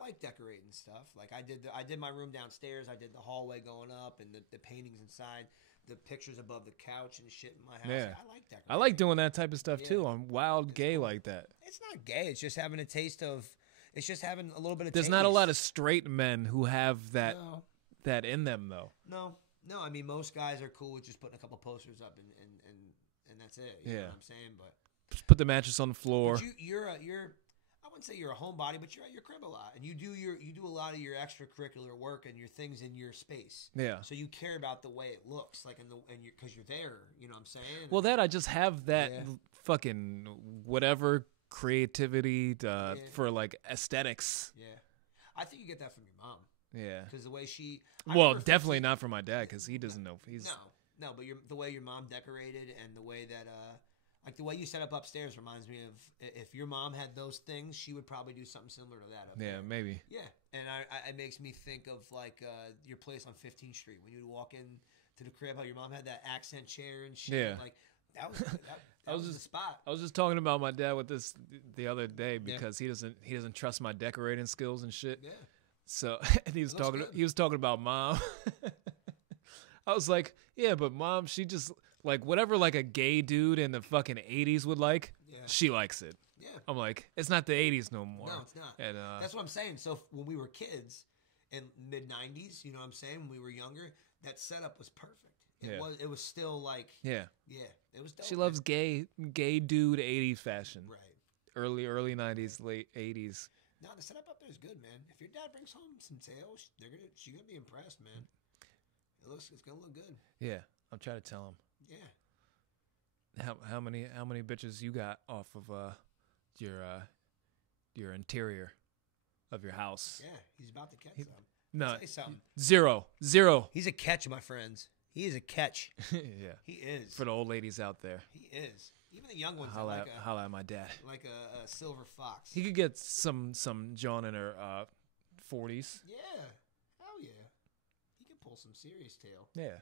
like decorating stuff. Like I did my room downstairs. I did the hallway going up and the paintings inside, the pictures above the couch and shit in my house. Yeah. I like decorating. I like doing that type of stuff Yeah. too. I'm wild gay cool. like that. It's not gay. It's just having a taste of. It's just having a little bit of. There's taste. not a lot of straight men who have that No, that in them though. no. I mean, most guys are cool with just putting a couple posters up and that's it. You know Yeah. what I'm saying? But Just put the mattress on the floor. you're I wouldn't say you're a homebody, but you're at your crib a lot, and you do a lot of your extracurricular work and your things in your space. Yeah. So you care about the way it looks, like because you're there. You know what I'm saying? Well, that I just have that Yeah. fucking whatever creativity for like aesthetics. Yeah, I think you get that from your mom Yeah. because the way she. Well, definitely not from my dad because he doesn't know. He's No, but the way your mom decorated and the way that like the way you set up upstairs reminds me of if your mom had those things, she would probably do something similar to that. Up yeah, there. maybe. Yeah, and it makes me think of like your place on 15th Street when you would walk in to the crib, how your mom had that accent chair and shit. Yeah. Like that was the spot. I was just talking about my dad with this the other day because he doesn't trust my decorating skills and shit. Yeah. So and he was Looks talking good. he was talking about mom. I was like, yeah, but mom, she just like whatever like a gay dude in the fucking 80s would like, Yeah. she likes it. Yeah. I'm like, it's not the 80s no more. No, it's not. And That's what I'm saying. So when we were kids in mid 90s, you know what I'm saying? When we were younger, that setup was perfect. It was still like yeah. it was dope. She loves gay dude 80s fashion. Right. Early 90s, late 80s. No, the setup up there is good, man. If your dad brings home some tails, she's gonna be impressed, man. It's gonna look good. Yeah, I'm trying to tell him. Yeah. How many bitches you got off of your interior of your house? Yeah, he's about to catch some. No, I'll tell you something. Zero. He's a catch, my friends. He is a catch. Yeah, He is. for the old ladies out there. He is. Even the young ones are Holla at my dad. like a silver fox. He could get some John in her 40s. Yeah. Hell yeah. He can pull some serious tail. Yeah,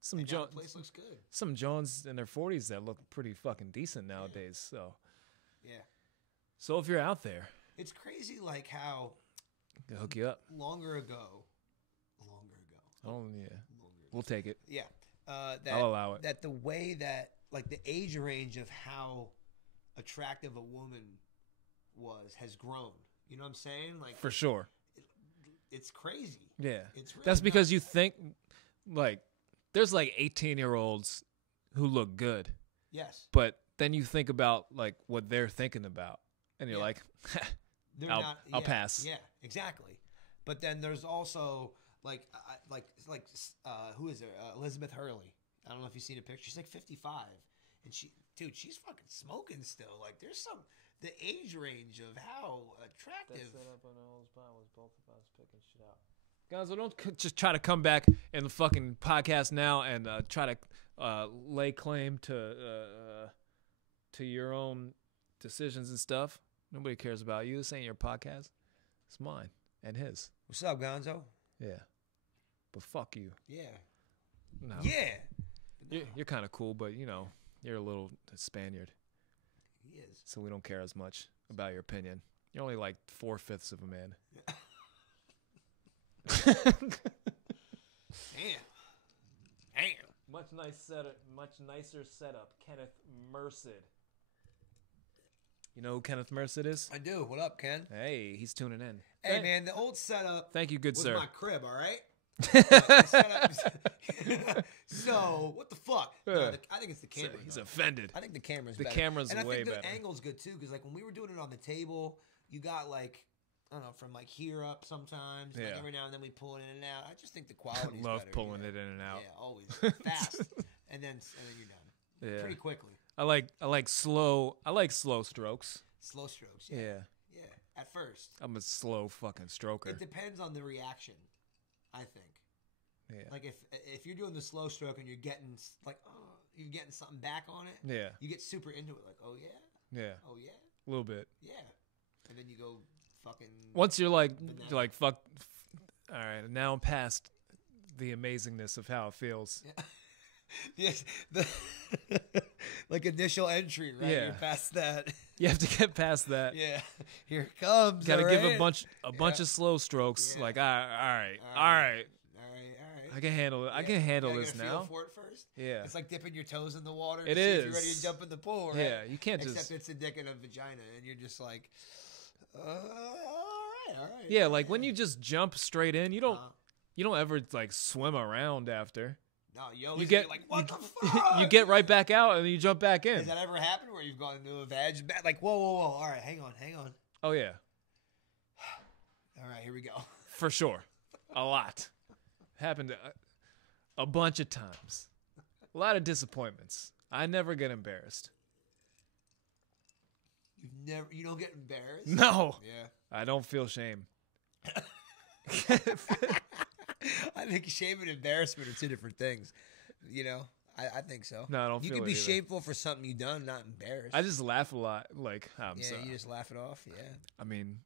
some And now John. the place looks good. Some Johns in their 40s that look pretty fucking decent nowadays. Yeah. So if you're out there, It's crazy like how I'll hook you up. longer ago. Oh yeah, we'll take it. Yeah. That, I'll allow it. That the way that, like, the age range of how attractive a woman has grown. You know what I'm saying? Like, For sure. it's crazy. Yeah. It's really That's because nuts. you think, like, there's like 18-year-olds who look good, Yes. but then you think about like what they're thinking about, and you're Yeah. like, They're I'll not, I'll yeah, pass. Yeah, exactly. But then there's also who is it? Elizabeth Hurley. I don't know if you've seen a picture. She's like 55, and she's fucking smoking still. Like there's the age range of how attractive. Guys, well, don't just try to come back in the fucking podcast now and try to lay claim to your own decisions and stuff. Nobody cares about you. This ain't your podcast. It's mine and his. What's up, Gonzo? Yeah. But fuck you. Yeah. No. Yeah. You're kind of cool, but, you know, you're a little Spaniard. He is. So we don't care as much about your opinion. You're only like 4/5 of a man. Damn. Much nicer setup. Kenneth Merced. You know who Kenneth Merced is? I do. What up, Ken? Hey, he's tuning in. Hey, man, the old setup Thank you, good was sir. my crib, all right? The setup- so, what the fuck? No, Yeah. I think it's the camera. He's though. offended. I think the camera's The better. camera's and I way think the better. angle's good, too, because, like, when we were doing it on the table, you got, like, I don't know, from, like, here up sometimes. Like, Yeah. every now and then we pull it in and out. I just think the quality Love better, pulling you know? it in and out. Yeah, always. Fast. and then you're done. Yeah. Pretty quickly. I like slow strokes. Slow strokes. Yeah. Yeah. at first. I'm a slow fucking stroker. It depends on the reaction, I think. Yeah. Like if you're doing the slow stroke and you're getting like, oh, you're getting something back on it. Yeah. You get super into it, like, oh yeah, Yeah. oh yeah, A little bit. yeah, and then you go fucking. Once you're like, Banana. you're like fuck. All right, now I'm past the amazingness of how it feels. Yeah. Yes, the like initial entry, right? Yeah. You're past that. You have to get past that. Yeah, here it comes. Got to give a alright. bunch of slow strokes. Yeah. Like, all right. All right. I can handle it. I Yeah. can handle You this gotta now. feel for it first. Yeah. It's like dipping your toes in the water. It to see if you're is. ready to jump in the pool, right? Yeah, you can't Except just. it's a dick and a vagina, and you're just like, all right. Yeah, like when you just jump straight in, you don't Uh, ever like swim around after. no, you always get- like, what the fuck? You get right back out and then you jump back in. Has that ever happened where you've gone into a vag? Like, whoa. All right, hang on. Oh yeah, All right, here we go. for sure. A lot happened a bunch of times. A lot of disappointments. I never get embarrassed. You don't get embarrassed? No, Yeah. I don't feel shame. I think shame and embarrassment are two different things. You know, I think so. No, I don't You feel can it be either. shameful for something you done, not embarrassed. I just laugh a lot. Like, I'm yeah, sorry. you just laugh it off. Yeah. I mean,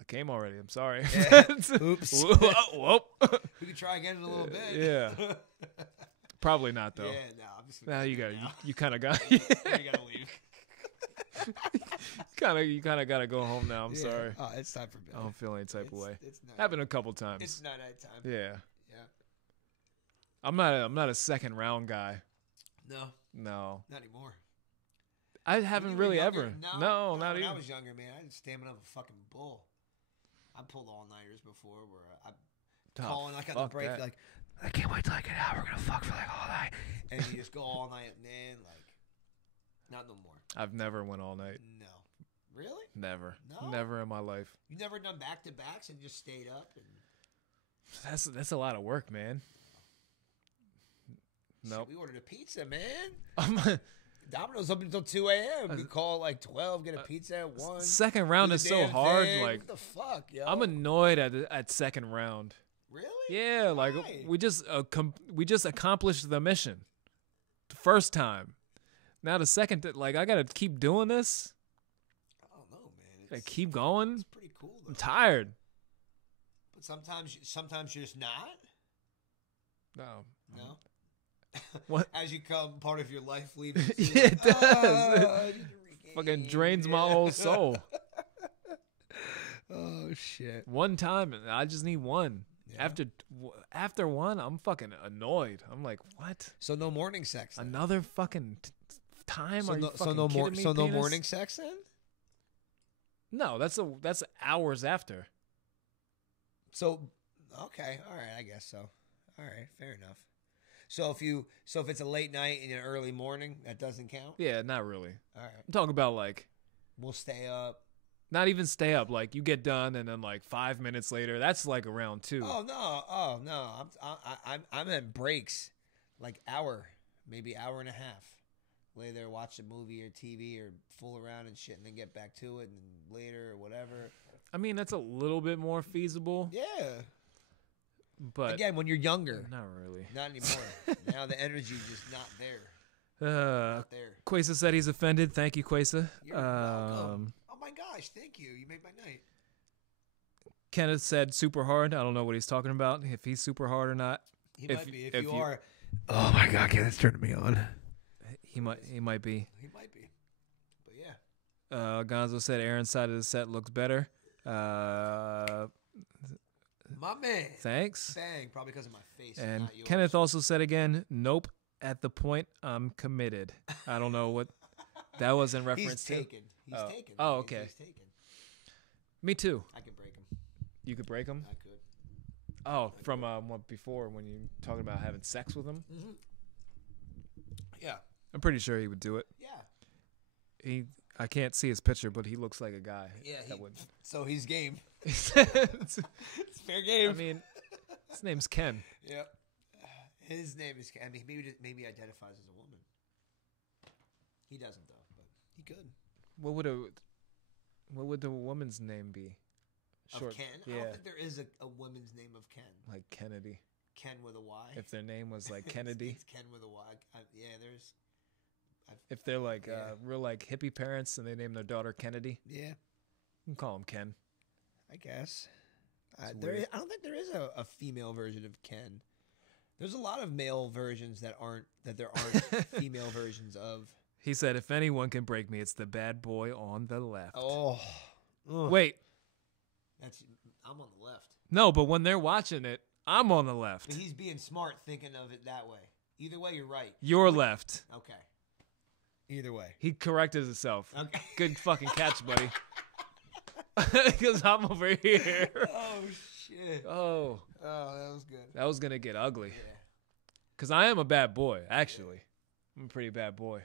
I came already. I'm sorry. Yeah. Oops. Whoa. We can try again in a little bit. Yeah. Probably not though. Yeah, no, I'm just. Now you got now. you kind of got You gotta leave. you kind of got to go home now. I'm Yeah. sorry. Oh, it's time for bed. I don't feel any type of way. It's night. Happened a couple times. It's night time. Yeah. Yeah. I'm not a second round guy. No, No. not anymore. I When haven't you were really younger- ever. No, No, not when even. I was younger, man, I had stamina of a fucking bull. I pulled all-nighters before where I calling like on the fuck break, that. like, I can't wait till I get out. We're gonna fuck for like all night, and you just go all night, and then like, not no more. I've never went all night. No, really? Never. No? Never in my life. You never done back to backs and just stayed up and That's a lot of work, man. shit, Nope. we ordered a pizza, man. I'm Domino's open until 2 a.m. We call at like 12, get a pizza at 1. second round do is the so damn hard. thing. Like, what the fuck, yo? I'm annoyed at second round. Really? Yeah, like Why? we just accomplished the mission the first time. Now the second, like I gotta keep doing this. I don't know, man. I It's, keep going. it's pretty cool though. I'm tired. But sometimes you're just not. No. No. What? As you come part of your life leaving. Yeah, it does. I need to regain." Fucking drains my whole soul. Oh shit. One time, I just need one. Yeah. After one, I'm fucking annoyed. I'm like, what? So no morning sex. Then. Another fucking time? So Are you no, fucking no kidding me, so no penis? morning sex then? No, that's hours after. So okay, all right, I guess so. All right, fair enough. So if it's a late night and an early morning, that doesn't count. Yeah, not really. All right, I'm talking about like we'll stay up. not even stay up. Like you get done and then like 5 minutes later, that's like around 2. Oh no, I'm at breaks, like maybe hour and a half. Lay there, watch a movie or TV or fool around and shit, and then get back to it and later or whatever. I mean, that's a little bit more feasible, Yeah. but Again, when you're younger, not really. not anymore. Now the energy's just not there. Not there. Quasa said he's offended. Thank you, Quasa. You're welcome. Oh my gosh, thank you. You made my night. Kenneth said super hard. I don't know what he's talking about. If he's super hard or not. He If- might be. if If you you- are. Oh my god, Kenneth's turning me on. He might be. He might be. But yeah. Gonzo said Aaron's side of the set looks better. My man. Thanks. Bang. Probably because of my face. And not yours. Kenneth also said again, nope, at the point I'm committed. I don't know what that was in reference He's to. taken. He's Oh. taken. Oh, He's- okay. He's taken. Me too. I can break him. You could break him? I could. Oh, from what before when you talking about having sex with him? Mm-hmm. Yeah. I'm pretty sure he would do it. Yeah. I can't see his picture, but he looks like a guy. Yeah. that would. So he's game. It's It's fair game. I mean, his name's Ken. Yep. His name is. I mean, maybe identifies as a woman. He doesn't though, but he could. What would a What would the woman's name be? Of Ken? I don't think there is a woman's name of Ken. Like Kennedy. Ken with a Y. If their name was like Kennedy. It's Ken with a Y. Yeah, there's. If they're like real like hippie parents and they name their daughter Kennedy. Yeah. You can call him Ken. I guess. I don't think there is a female version of Ken. There's a lot of male versions that there aren't female versions of. He said, if anyone can break me, it's the bad boy on the left. Oh. Ugh. Wait. I'm on the left. No, but when they're watching it, I'm on the left. But he's being smart thinking of it that way. Either way, you're right. You're left. Okay. Either way. He corrected himself. Okay. Good fucking catch, buddy. Because I'm over here. Oh, shit. Oh, that was good. that was going to get ugly. Yeah. Because I am a bad boy, actually. I'm a pretty bad boy.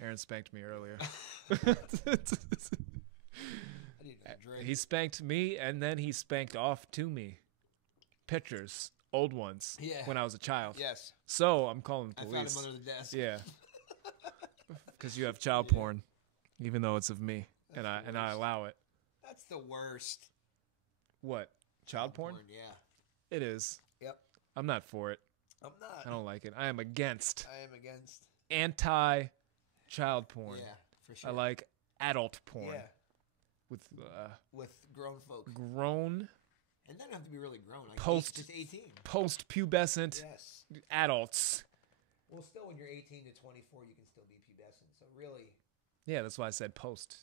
Aaron spanked me earlier. I need a drink. He spanked me, and then he spanked off to me. Pictures, old ones, when I was a child. Yes. So I'm calling the police. I found him under the desk. Yeah. Because you have child porn, even though it's of me, and I allow it. That's the worst. What? Child porn? Yeah. It is. Yep. I'm not for it. I'm not. I don't like it. I am against. Anti-child porn. Yeah, for sure. I like adult porn. Yeah. With grown folks. Grown. And that doesn't have to be really grown. Like Post 18. Post-pubescent adults. Well, still, when you're 18 to 24, you can still be pubescent. So really. Yeah, that's why I said post.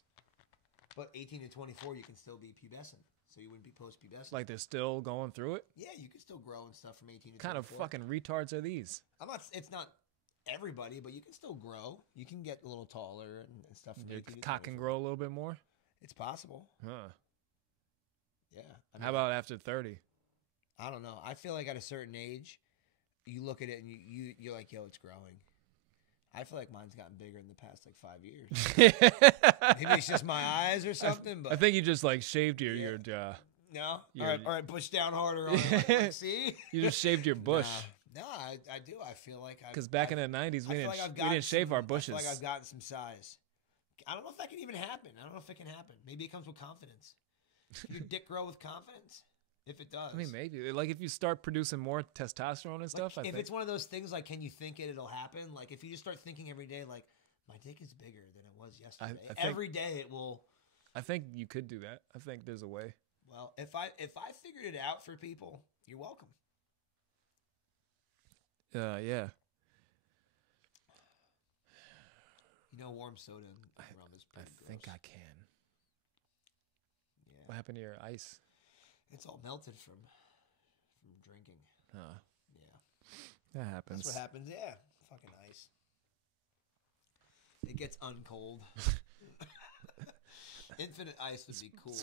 But 18 to 24, you can still be pubescent. So you wouldn't be post-pubescent. Like they're still going through it? Yeah, you can still grow and stuff from 18 to 24. Kind of fucking retards are these? It's not everybody, but you can still grow. You can get a little taller and stuff. Your cock can grow a little bit more? It's possible. Huh. Yeah. How about after 30? I don't know. I feel like at a certain age, you look at it and you're like, yo, it's growing. I feel like mine's gotten bigger in the past like 5 years. Maybe it's just my eyes or something. But I think you just like shaved your jaw. No? All right, push down harder on it. Like, see? You just shaved your bush. No, I do. I feel like because back in the 90s, we didn't shave our bushes. I feel like I've gotten some size. I don't know if that can even happen. I don't know if it can happen. Maybe it comes with confidence. Your dick grow with confidence? If it does. I mean, maybe. Like, if you start producing more testosterone and stuff, if it's one of those things, like, can you think it'll happen? Like, if you just start thinking every day, like, my dick is bigger than it was yesterday. I think, every day it will. I think you could do that. I think there's a way. Well, if I figured it out for people, you're welcome. Yeah. You know, warm soda and rum is pretty gross. I think I can. Yeah. What happened to your ice? It's all melted from drinking. Huh. Yeah. That happens. That's what happens, yeah. Fucking ice. It gets uncold. Infinite ice would be cool.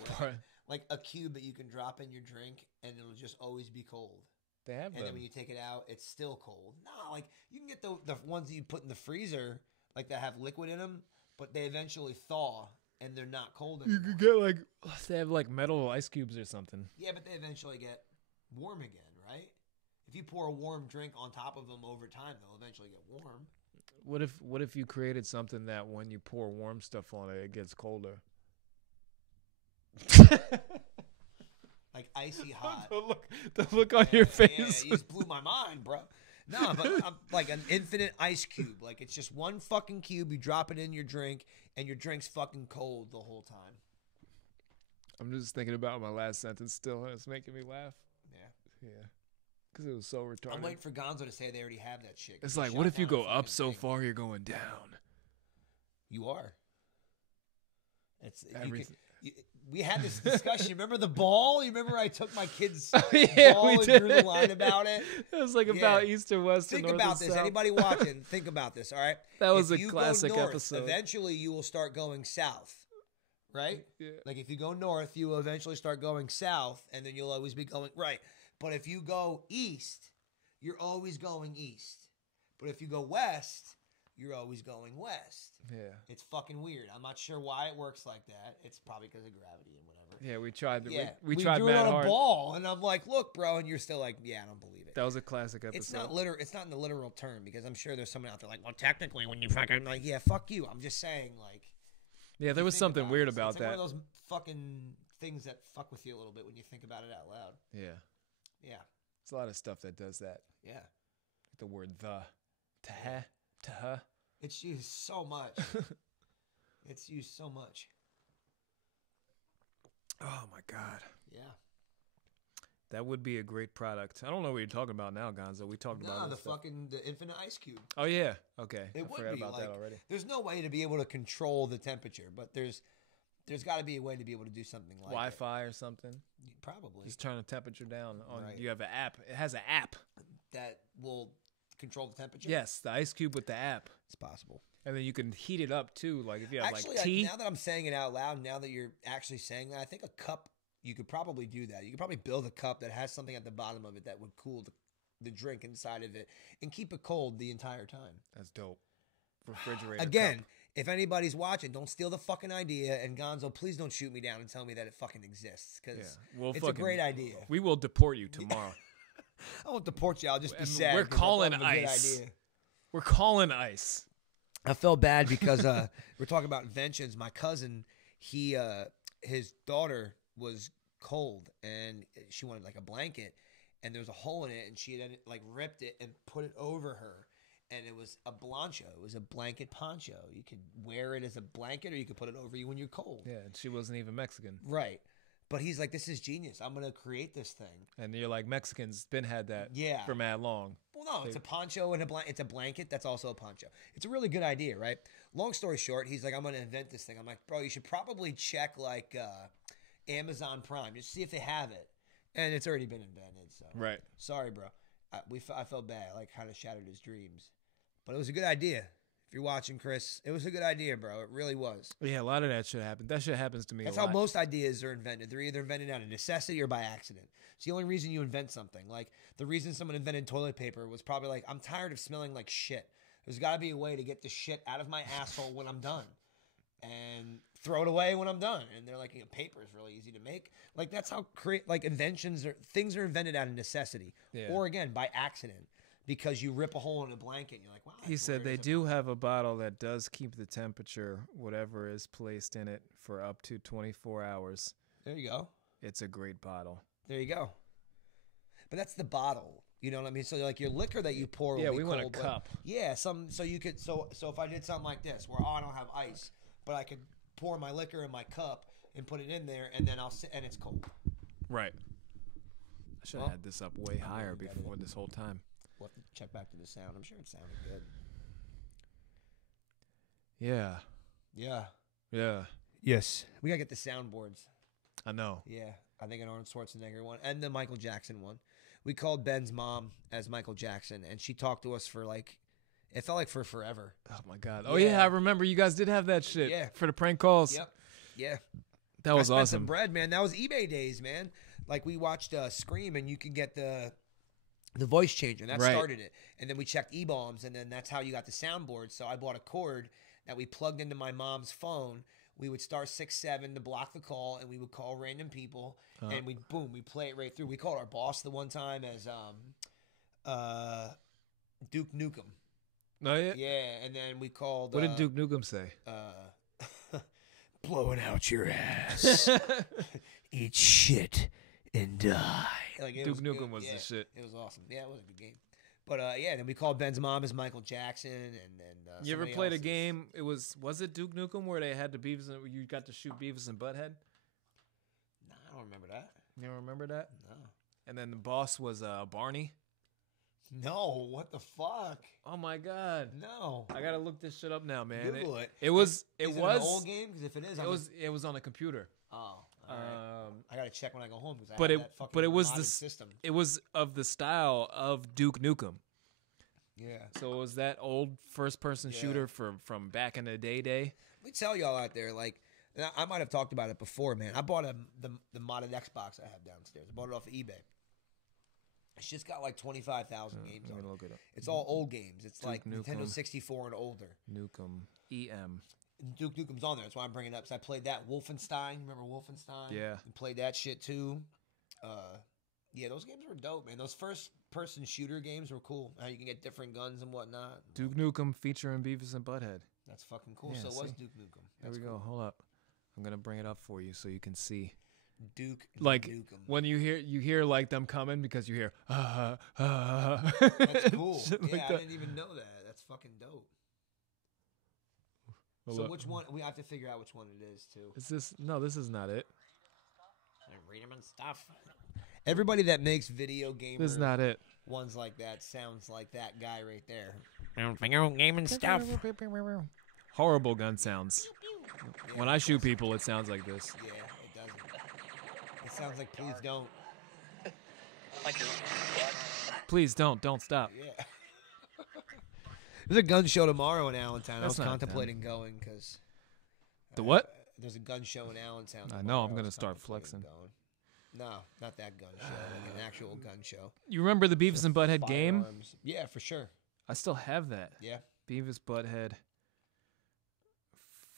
Like a cube that you can drop in your drink and it'll just always be cold. They have them. And then when you take it out, it's still cold. No, like you can get the ones that you put in the freezer, like that have liquid in them, but they eventually thaw and they're not cold anymore. You could get like, they have like metal ice cubes or something. Yeah, but they eventually get warm again, right? If you pour a warm drink on top of them over time, they'll eventually get warm. What if you created something that when you pour warm stuff on it, it gets colder? Like icy hot. the look on your face. Yeah, you just blew my mind, bro. No, but like an infinite ice cube. Like it's just one fucking cube. You drop it in your drink, and your drink's fucking cold the whole time. I'm just thinking about my last sentence still, and it's making me laugh. Yeah. Because it was so retarded. I'm waiting for Gonzo to say they already have that shit. It's like, what if you go up so far, you're going down? You are. It's everything. We had this discussion. Remember the ball? You remember I took my kid's ball and drew the line about it? It was like about East or West. Think or North about this. South. Anybody watching, think about this, all right? That was a classic episode. Eventually, you will start going south, right? Yeah. Like if you go north, you will eventually start going south, and then you'll always be going right. But if you go east, you're always going east. But if you go west, you're always going west. Yeah. It's fucking weird. I'm not sure why it works like that. It's probably because of gravity and whatever. Yeah, we tried. We tried drew mad it on hard. a ball, and I'm like, look, bro, and you're still like, yeah, I don't believe it. That was a classic episode. It's not in the literal term because I'm sure there's someone out there like, well, technically, when you fucking like, yeah, fuck you. I'm just saying, like, Yeah, there You was think something about weird it. It's about like that. one of those fucking things that fuck with you a little bit when you think about it out loud. Yeah. Yeah, There's a lot of stuff that does that. yeah. The word the. To-ha. It's used so much. It's used so much. Oh, my God. Yeah. That would be a great product. I don't know what you're talking about now, Gonzo. We talked Nah, about the this stuff. the infinite ice cube. Oh, yeah. Okay. It I would forgot be about like that already. there's no way to be able to control the temperature, but there's got to be a way to be able to do something like Wi-Fi or something. it. Probably Just turn the temperature down. Right. You have an app. It has an app. that will control the temperature. Yes, the ice cube with the app. It's possible. And then you can heat it up, too. Like if you have Actually, like tea. now that I'm saying it out loud, now that you're actually saying that, I think a cup, you could probably do that. You could probably build a cup that has something at the bottom of it that would cool the drink inside of it and keep it cold the entire time. That's dope. Refrigerator. Again, cup. if anybody's watching, don't steal the fucking idea. And Gonzo, please don't shoot me down and tell me that it fucking exists, because it's a great idea. We will deport you tomorrow. I won't deport you. I'll just be And sad. we're 'cause I calling thought it was a good ICE. idea. We're calling ICE. I felt bad because we're talking about inventions. My cousin, his daughter was cold and she wanted like a blanket, and there was a hole in it, and she had like ripped it and put it over her, and it was a blancho. It was a blanket poncho. You could wear it as a blanket, or you could put it over you when you're cold. Yeah, and she wasn't even Mexican. Right. But he's like, this is genius. I'm gonna create this thing. And you're like, Mexicans been had that Yeah. for mad long. Well, no, it's a poncho and it's a blanket that's also a poncho. It's a really good idea, right? Long story short, he's like, I'm going to invent this thing. I'm like, bro, you should probably check like Amazon Prime, just see if they have it. And it's already been invented. So Right. sorry, bro. I felt bad. Like kind of shattered his dreams, but it was a good idea. If you're watching, Chris, it was a good idea, bro. It really was. Yeah, a lot of that shit happens. That shit happens to me That's a how lot. most ideas are invented. They're either invented out of necessity or by accident. It's the only reason you invent something. Like the reason someone invented toilet paper was probably like, I'm tired of smelling like shit. There's got to be a way to get the shit out of my asshole when I'm done, and throw it away when I'm done. And they're like, paper is really easy to make. Like that's how things are invented out of necessity, Yeah. or again by accident, because you rip a hole in a blanket and you're like, wow. He said where they is it? do have a bottle that does keep the temperature, whatever is placed in it, for up to 24 hours. There you go. It's a great bottle. There you go. But that's the bottle. You know what I mean? So like your liquor that you pour will Yeah, be we want a cold, but- cup. Yeah, so you could so if I did something like this where I don't have ice, but I could pour my liquor in my cup and put it in there, and then I'll sit and it's cold. Right. I should have Well, had this up way higher better. before this whole time. We'll have to check back to the sound. I'm sure it sounded good. Yeah. Yeah. Yeah. Yes. We gotta get the soundboards. I know. Yeah, I think an Arnold Schwarzenegger one and the Michael Jackson one. We called Ben's mom as Michael Jackson, and she talked to us for like, it felt like for forever. Oh my god. Oh yeah, Yeah. I remember you guys did have that shit Yeah. for the prank calls. Yep. Yeah. That was I spent awesome. some bread, man. That was eBay days, man. Like we watched Scream, and you could get the voice changer. That Right. started it. And then we checked E-bombs, and then that's how you got the soundboard. So I bought a cord that we plugged into my mom's phone. We would start 6-7 to block the call, and we would call random people, and we play it right through. We called our boss the one time as Duke Nukem. No, yeah. Yeah, and then we called. What did Duke Nukem say? Blowing out your ass. Eat shit and die. Like it Duke was Nukem good. was the Yeah, shit. It was awesome. Yeah, it was a good game. But yeah, then we called Ben's mom as Michael Jackson, and then You ever somebody played a else's. game? It was it Duke Nukem where they had the Beavis and you got to shoot Beavis and Butthead? Nah, I don't remember that. You don't remember that? No. And then the boss was Barney. No, what the fuck? Oh my god. No. I gotta look this shit up now, man. Google it. It was Is an old game? Because if it is, it was on a computer. Oh, all right. I gotta check when I go home because But I it have that fucking but it was modded the system. it was of the style of Duke Nukem. Yeah. So it was that old first person Yeah. shooter from back in the day. Let me tell y'all out there, like, and I might have talked about it before, man. I bought the modded Xbox I have downstairs. I bought it off of eBay. It's just got like 25,000 games Let on me it. look it up. It's all old games. It's Duke like Nintendo Nukem. 64 and older. Nukem EM. And Duke Nukem's on there. That's why I'm bringing it up. So I played that. Wolfenstein. Remember Wolfenstein? Yeah. And played that shit too. Yeah, those games were dope, man. Those first-person shooter games were cool. How you can get different guns and whatnot. Duke Nukem featuring Beavis and Butthead. That's fucking cool. Yeah, so what's see? Duke Nukem? There That's we go. cool. Hold up. I'm gonna bring it up for you so you can see. Duke Like Nukem. when you hear like them coming because you hear That's cool. shit Yeah, like I that. didn't even know that. That's fucking dope. Hold So up. which one? We have to figure out which one it is too. Is this? No, this is not it. Read them and stuff. Everybody that makes video game This is not it. ones like that sounds like that guy right there. Game and stuff. Horrible gun sounds. Yeah, When I shoot people, it sounds like this. yeah, it doesn't. It sounds like please don't. Please don't stop. Yeah. There's a gun show tomorrow in Allentown. That's I was not contemplating going because The what? there's a gun show in Allentown. I know, tomorrow. I'm gonna was start contemplating flexing. going. No, not that gun show. Like an actual gun show. You remember the Beavis and Butthead game? Firearms. Yeah, for sure. I still have that. Yeah. Beavis Butthead.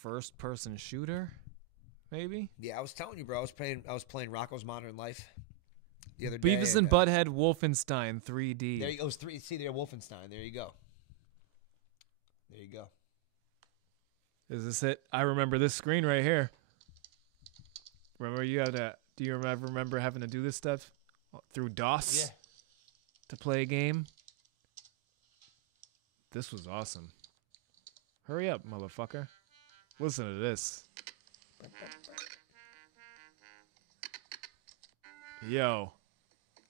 First person shooter, maybe. Yeah, I was telling you, bro. I was playing Rocco's Modern Life the other day. Beavis and Butthead Wolfenstein 3D. There you go. It was three. See there, Wolfenstein. There you go. There you go. Is this it? I remember this screen right here. Remember you had to? Do you remember having to do this stuff through DOS Yeah. to play a game? This was awesome. Hurry up, motherfucker. Listen to this. Yo.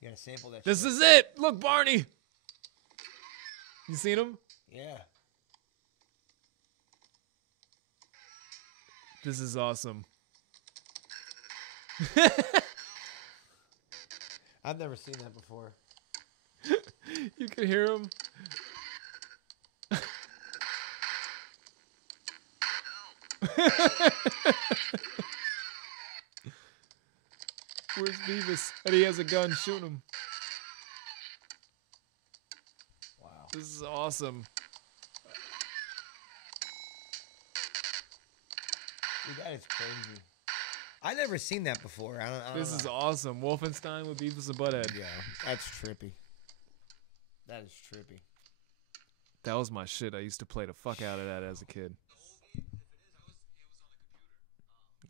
You gotta sample that. This shit. is it. Look, Barney. You seen him? Yeah. This is awesome. I've never seen that before. You can hear him. Where's Beavis? And he has a gun shooting him. Wow. This is awesome. Dude, that is crazy. I never seen that before. I don't This know. is awesome. Wolfenstein with Beavis and Butthead. Yeah, that's trippy. That is trippy. That was my shit. I used to play the fuck out of that as a kid.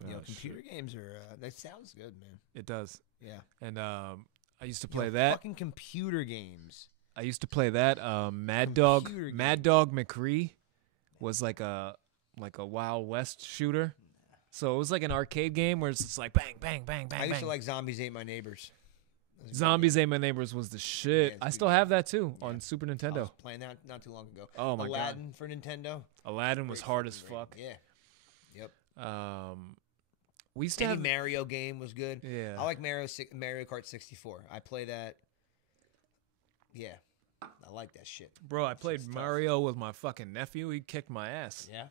Yo, Oh, computer shit. games are. That sounds good, man. It does. Yeah. And I used to play Yo, that. Fucking computer games. I used to play that. Mad Dog Computer McCree was like a Wild West shooter. So it was like an arcade game where it's just like bang, bang, bang, bang, I used bang. to like Zombies Ate My Neighbors. That was a good Zombies game. Ate My Neighbors was the Yeah, shit. it's I good still game. have that too Yeah. on Super I Nintendo. was playing that not too long ago. Oh my Aladdin for Nintendo. god, Aladdin was Great hard fucking as game. fuck. Yeah. Yep. We used to Any have Mario game was good. yeah. I like Mario Kart 64. I play that. Yeah. I like that shit. Bro, I played shit's tough. Mario with my fucking nephew. He kicked my ass. Yeah.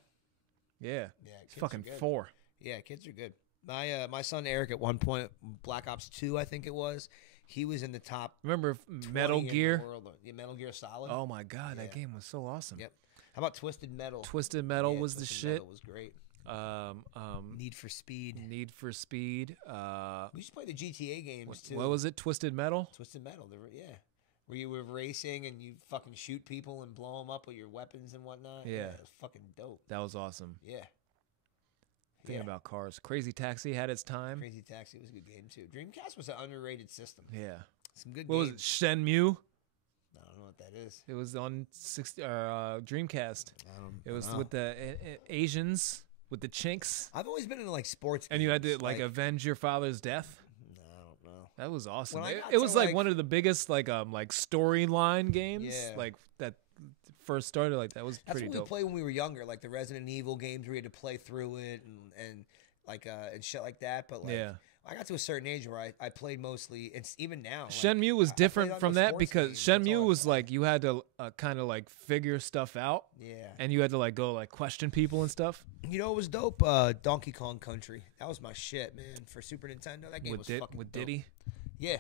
Yeah, Yeah. he's kids are fucking good. 4. Yeah, kids are good. My son Eric at one point, Black Ops 2, I think it was. He was in the top Remember 20 Metal in the Gear? world. Yeah, Metal Gear Solid. Oh my god, that Yeah. game was so awesome. Yep. How about Twisted Metal? Twisted Metal Yeah, was the Twisted shit. Metal was great. Need for Speed. Need for Speed. We used to play the GTA games too. What was it? Twisted Metal. Twisted Metal? Yeah. Where you were racing and you fucking shoot people and blow them up with your weapons and whatnot. Yeah. It was fucking dope. That was awesome. Yeah. Thinking Yeah. about cars. Crazy Taxi had its time. Crazy Taxi was a good game too. Dreamcast was an underrated system. Yeah. Some good What was games. it? Shenmue. I don't know what that is. It was on Dreamcast. It was I don't with the Asians with the chinks, I've always been into like sports and you had to games, like avenge your father's death. No, I don't know. That was awesome. When I It, got it was to, like like- one of the biggest like storyline games. Yeah. Like that first started like that was That's pretty what we dope. played when we were younger, like the Resident Evil games where you had to play through it and like and shit like that. But like, Yeah. I got to a certain age where I played mostly. It's even now. Like, Shenmue was I played different on from those that sports because games, that's all Shenmue I was played. like you had to kind of like figure stuff out, Yeah. and you had to like go like question people and stuff. You know, it was dope. Donkey Kong Country. That was my shit, man. For Super Nintendo, that game was fucking with dope. Diddy. Yeah,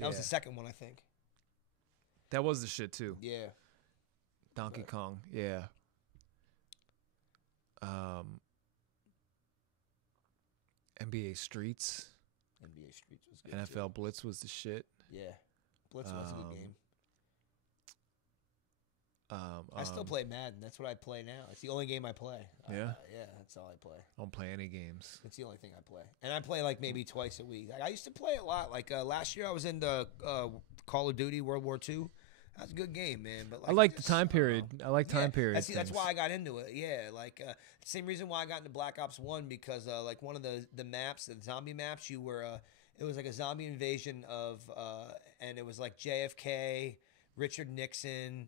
that was Yeah. the second one, I think. That was the shit too. Yeah. Donkey But- Kong, yeah. NBA Streets, NBA Streets was good. too. NFL Blitz was the shit. Yeah. Blitz was a good Um, game. I still play Madden. That's what I play now. It's the only game I play. Yeah? Yeah, that's all I play. I don't play any games. It's the only thing I play. And I play like maybe twice a week. Like, I used to play a lot. Like last year I was into Call of Duty World War II. That's a good game, man. But like, I like the time period. I like time period. That's why I got into it. Yeah, like same reason why I got into Black Ops 1 because like one of the maps, the zombie maps, you were it was like a zombie invasion of and it was like JFK, Richard Nixon,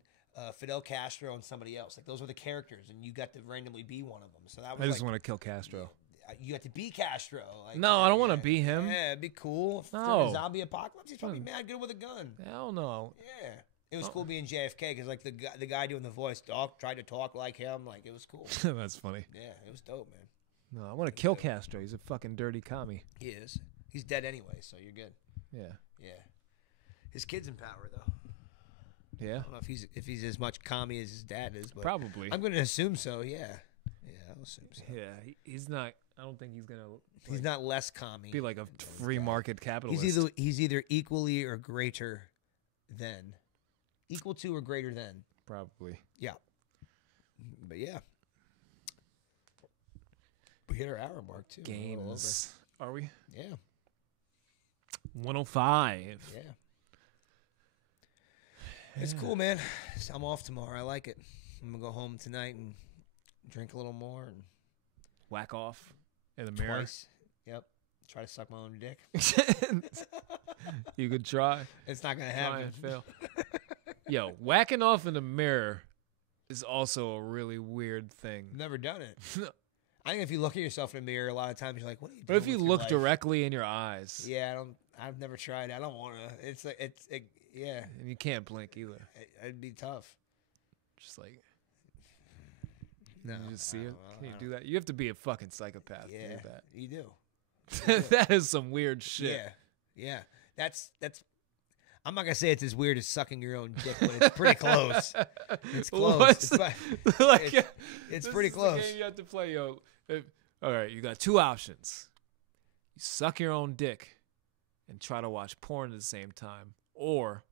Fidel Castro, and somebody else. Like those were the characters, and you got to randomly be one of them. So that was I just want to kill Castro. you got to be Castro. Like, No, I don't want to be him. Yeah, it'd be cool. If No. there's a zombie apocalypse, he's probably mad good with a gun. Hell no. Yeah. It was cool being JFK because like the guy doing the voice tried to talk like him. Like it was cool. That's funny. Yeah, it was dope, man. No, I want to kill Castro. He's a fucking dirty commie. He is. He's dead anyway, so you're good. Yeah. Yeah. His kid's in power though. Yeah. I don't know if he's as much commie as his dad is, but Probably. I'm going to assume so. Yeah. Yeah, I'll assume so. Yeah. He's not. I don't think he's gonna. He's not less commie. Be like a free market capitalist. He's either equally or greater than. Equal to or greater than. Probably. Yeah. But yeah. We hit our hour mark too. Games. Are we? Yeah. 105. Yeah. It's cool, man. I'm off tomorrow. I like it. I'm going to go home tonight and drink a little more. And Whack off in the mirror. twice. Yep. Try to suck my own dick. You could try. It's not going to Try happen. and fail. Yo, whacking off in the mirror is also a really weird thing. Never done it. I think if you look at yourself in the mirror, a lot of times you're like, "What are you doing?" But if you with your look life? directly in your eyes, Yeah, I've never tried. I don't want to. It's like yeah. and you can't blink either. It'd be tough. Just like No, you just see I it. don't Can you know. do that? You have to be a fucking psychopath Yeah, to do that. you do. That is some weird shit. Yeah, yeah. That's. I'm not gonna say it's as weird as sucking your own dick, but it's pretty close. It's close. What's It's, like, it's this pretty is the close. game you have to play, yo. All right, you got two options. You suck your own dick and try to watch porn at the same time, or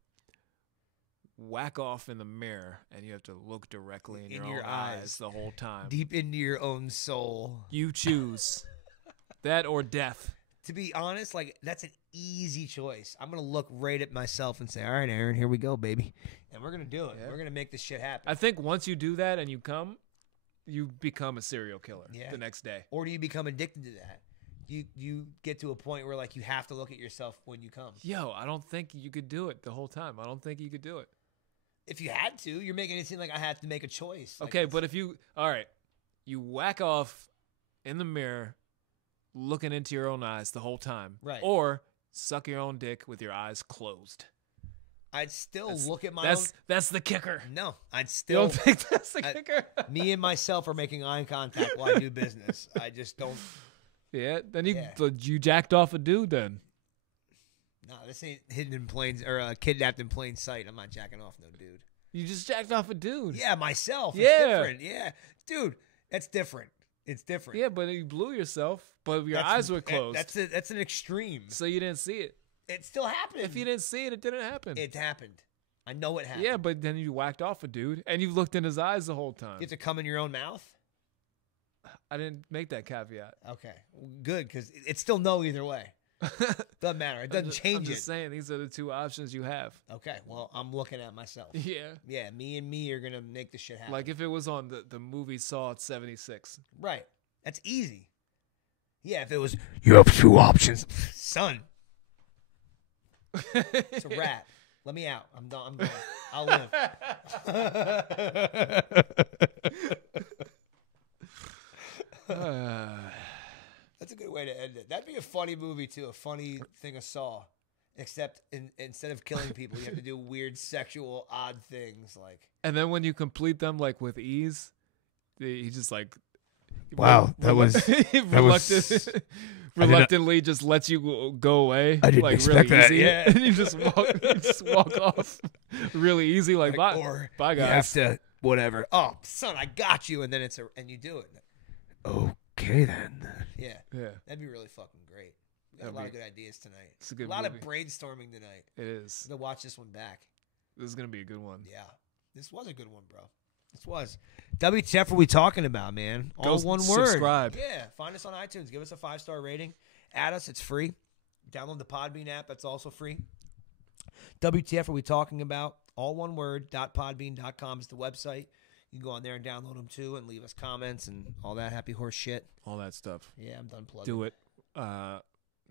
whack off in the mirror and you have to look directly in your own eyes the whole time. Deep into your own soul. You choose that or death. To be honest, like that's an easy choice. I'm gonna look right at myself and say, "All right, Aaron, here we go, baby," and we're gonna do it. Yeah. We're gonna make this shit happen. I think once you do that and you come, you become a serial killer Yeah. the next day. Or do you become addicted to that? You get to a point where like you have to look at yourself when you come. Yo, I don't think you could do it the whole time. I don't think you could do it. If you had to, you're making it seem like I have to make a choice. Like, Okay, but if you, all right, you whack off in the mirror, looking into your own eyes the whole time. Right. Or suck your own dick with your eyes closed. I'd still look at my own. That's the kicker. No, I'd You still. don't think that's the I- kicker? Me and myself are making eye contact while I do business. I just don't. Yeah, then you Yeah. you jacked off a dude then. No, this ain't hidden in plain or kidnapped in plain sight. I'm not jacking off no dude. You just jacked off a dude. Yeah, myself. It's Yeah. different. Yeah, dude, that's different. It's different. Yeah, but you blew yourself, but your That's- eyes were closed. That's an extreme. So you didn't see it. It still happened. If you didn't see it, it didn't happen. It happened. I know it happened. Yeah, but then you whacked off a dude and you looked in his eyes the whole time. You have to come in your own mouth. I didn't make that caveat. Okay, good because it's still no either way. Doesn't matter. It doesn't I'm change just it. saying these are the two options you have. Okay, well I'm looking at myself. Yeah. Yeah, me and me are gonna make this shit happen. Like if it was on the movie Saw at 76. right, that's easy. Yeah, if it was you have two options, son. It's a wrap. Let me out. I'm done. I'm gone. I'll live. That's a good way to end it. That'd be a funny movie too. A funny thing of Saw, except instead of killing people, you have to do weird sexual odd things like. And then when you complete them like with ease, he just like Wow, that was- reluctantly just lets you go away. I didn't like expect really that, easy. yeah. And you just walk off really easy. Like bye, or bye you have guys. to whatever. Oh, son, I got you, and then and you do it. Okay then. Yeah, Yeah, that'd be really fucking great. We got That'd a lot be- of good ideas tonight. it's a good A lot movie. of brainstorming tonight. It is. I'm gonna watch this one back. This is gonna be a good one. Yeah, this was a good one, bro. This was. WTF are we talking about, man? All Go one word. subscribe. Yeah. Find us on iTunes. Give us a 5-star rating. Add us. It's free. Download the Podbean app. That's also free. WTF are we talking about? All one word. .podbean.com is the website. You can go on there and download them too and leave us comments and all that happy horse shit. All that stuff. Yeah, I'm done plugging. Do it.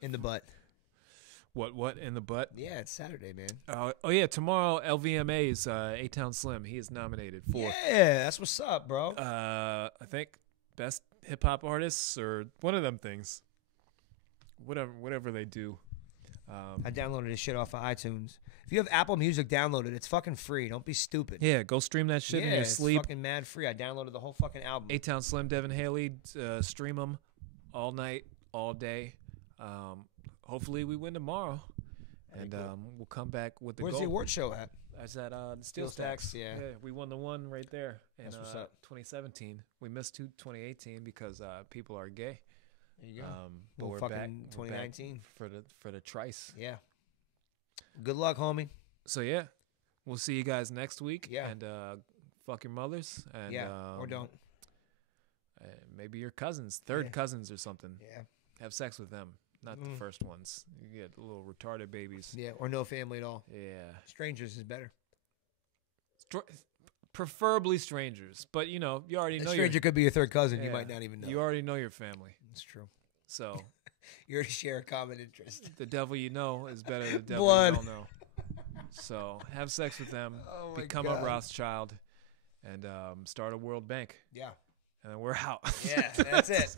In the butt. What in the butt? Yeah, it's Saturday, man. Oh yeah, tomorrow LVMA's A-Town Slim. He is nominated for. Yeah, that's what's up, bro. I think best hip hop artists or one of them things. Whatever they do. I downloaded his shit off of iTunes. If you have Apple Music, download it. It's fucking free. Don't be stupid. Yeah, go stream that shit in your sleep. It's fucking mad free. I downloaded the whole fucking album. A-Town Slim, Devin Haley, stream them all night, all day. Hopefully we win tomorrow, and we'll come back with the Where's gold. the award show at? That's at the Steel Stacks, Stacks. yeah. We won the one right there in That's what's up. 2017. We missed 2018 because people are gay. There you go. But Well, we're fucking back 2019. for the trice. Yeah. Good luck, homie. So yeah, we'll see you guys next week. Yeah. And fuck your mothers. And Yeah, or don't. Maybe your cousins, third Yeah. cousins or something. Yeah. Have sex with them, not the first ones. You get little retarded babies. Yeah, or no family at all. Yeah. Strangers is better. Preferably strangers, but you already A know stranger could be your third cousin. You yeah, might not even know. You already know your family, It's true. so You already share a common interest. the devil you know is better than the devil Blood. you don't know. So have sex with them, Oh my become God. a Rothschild, and start a World Bank, Yeah. and then we're out. Yeah, that's it.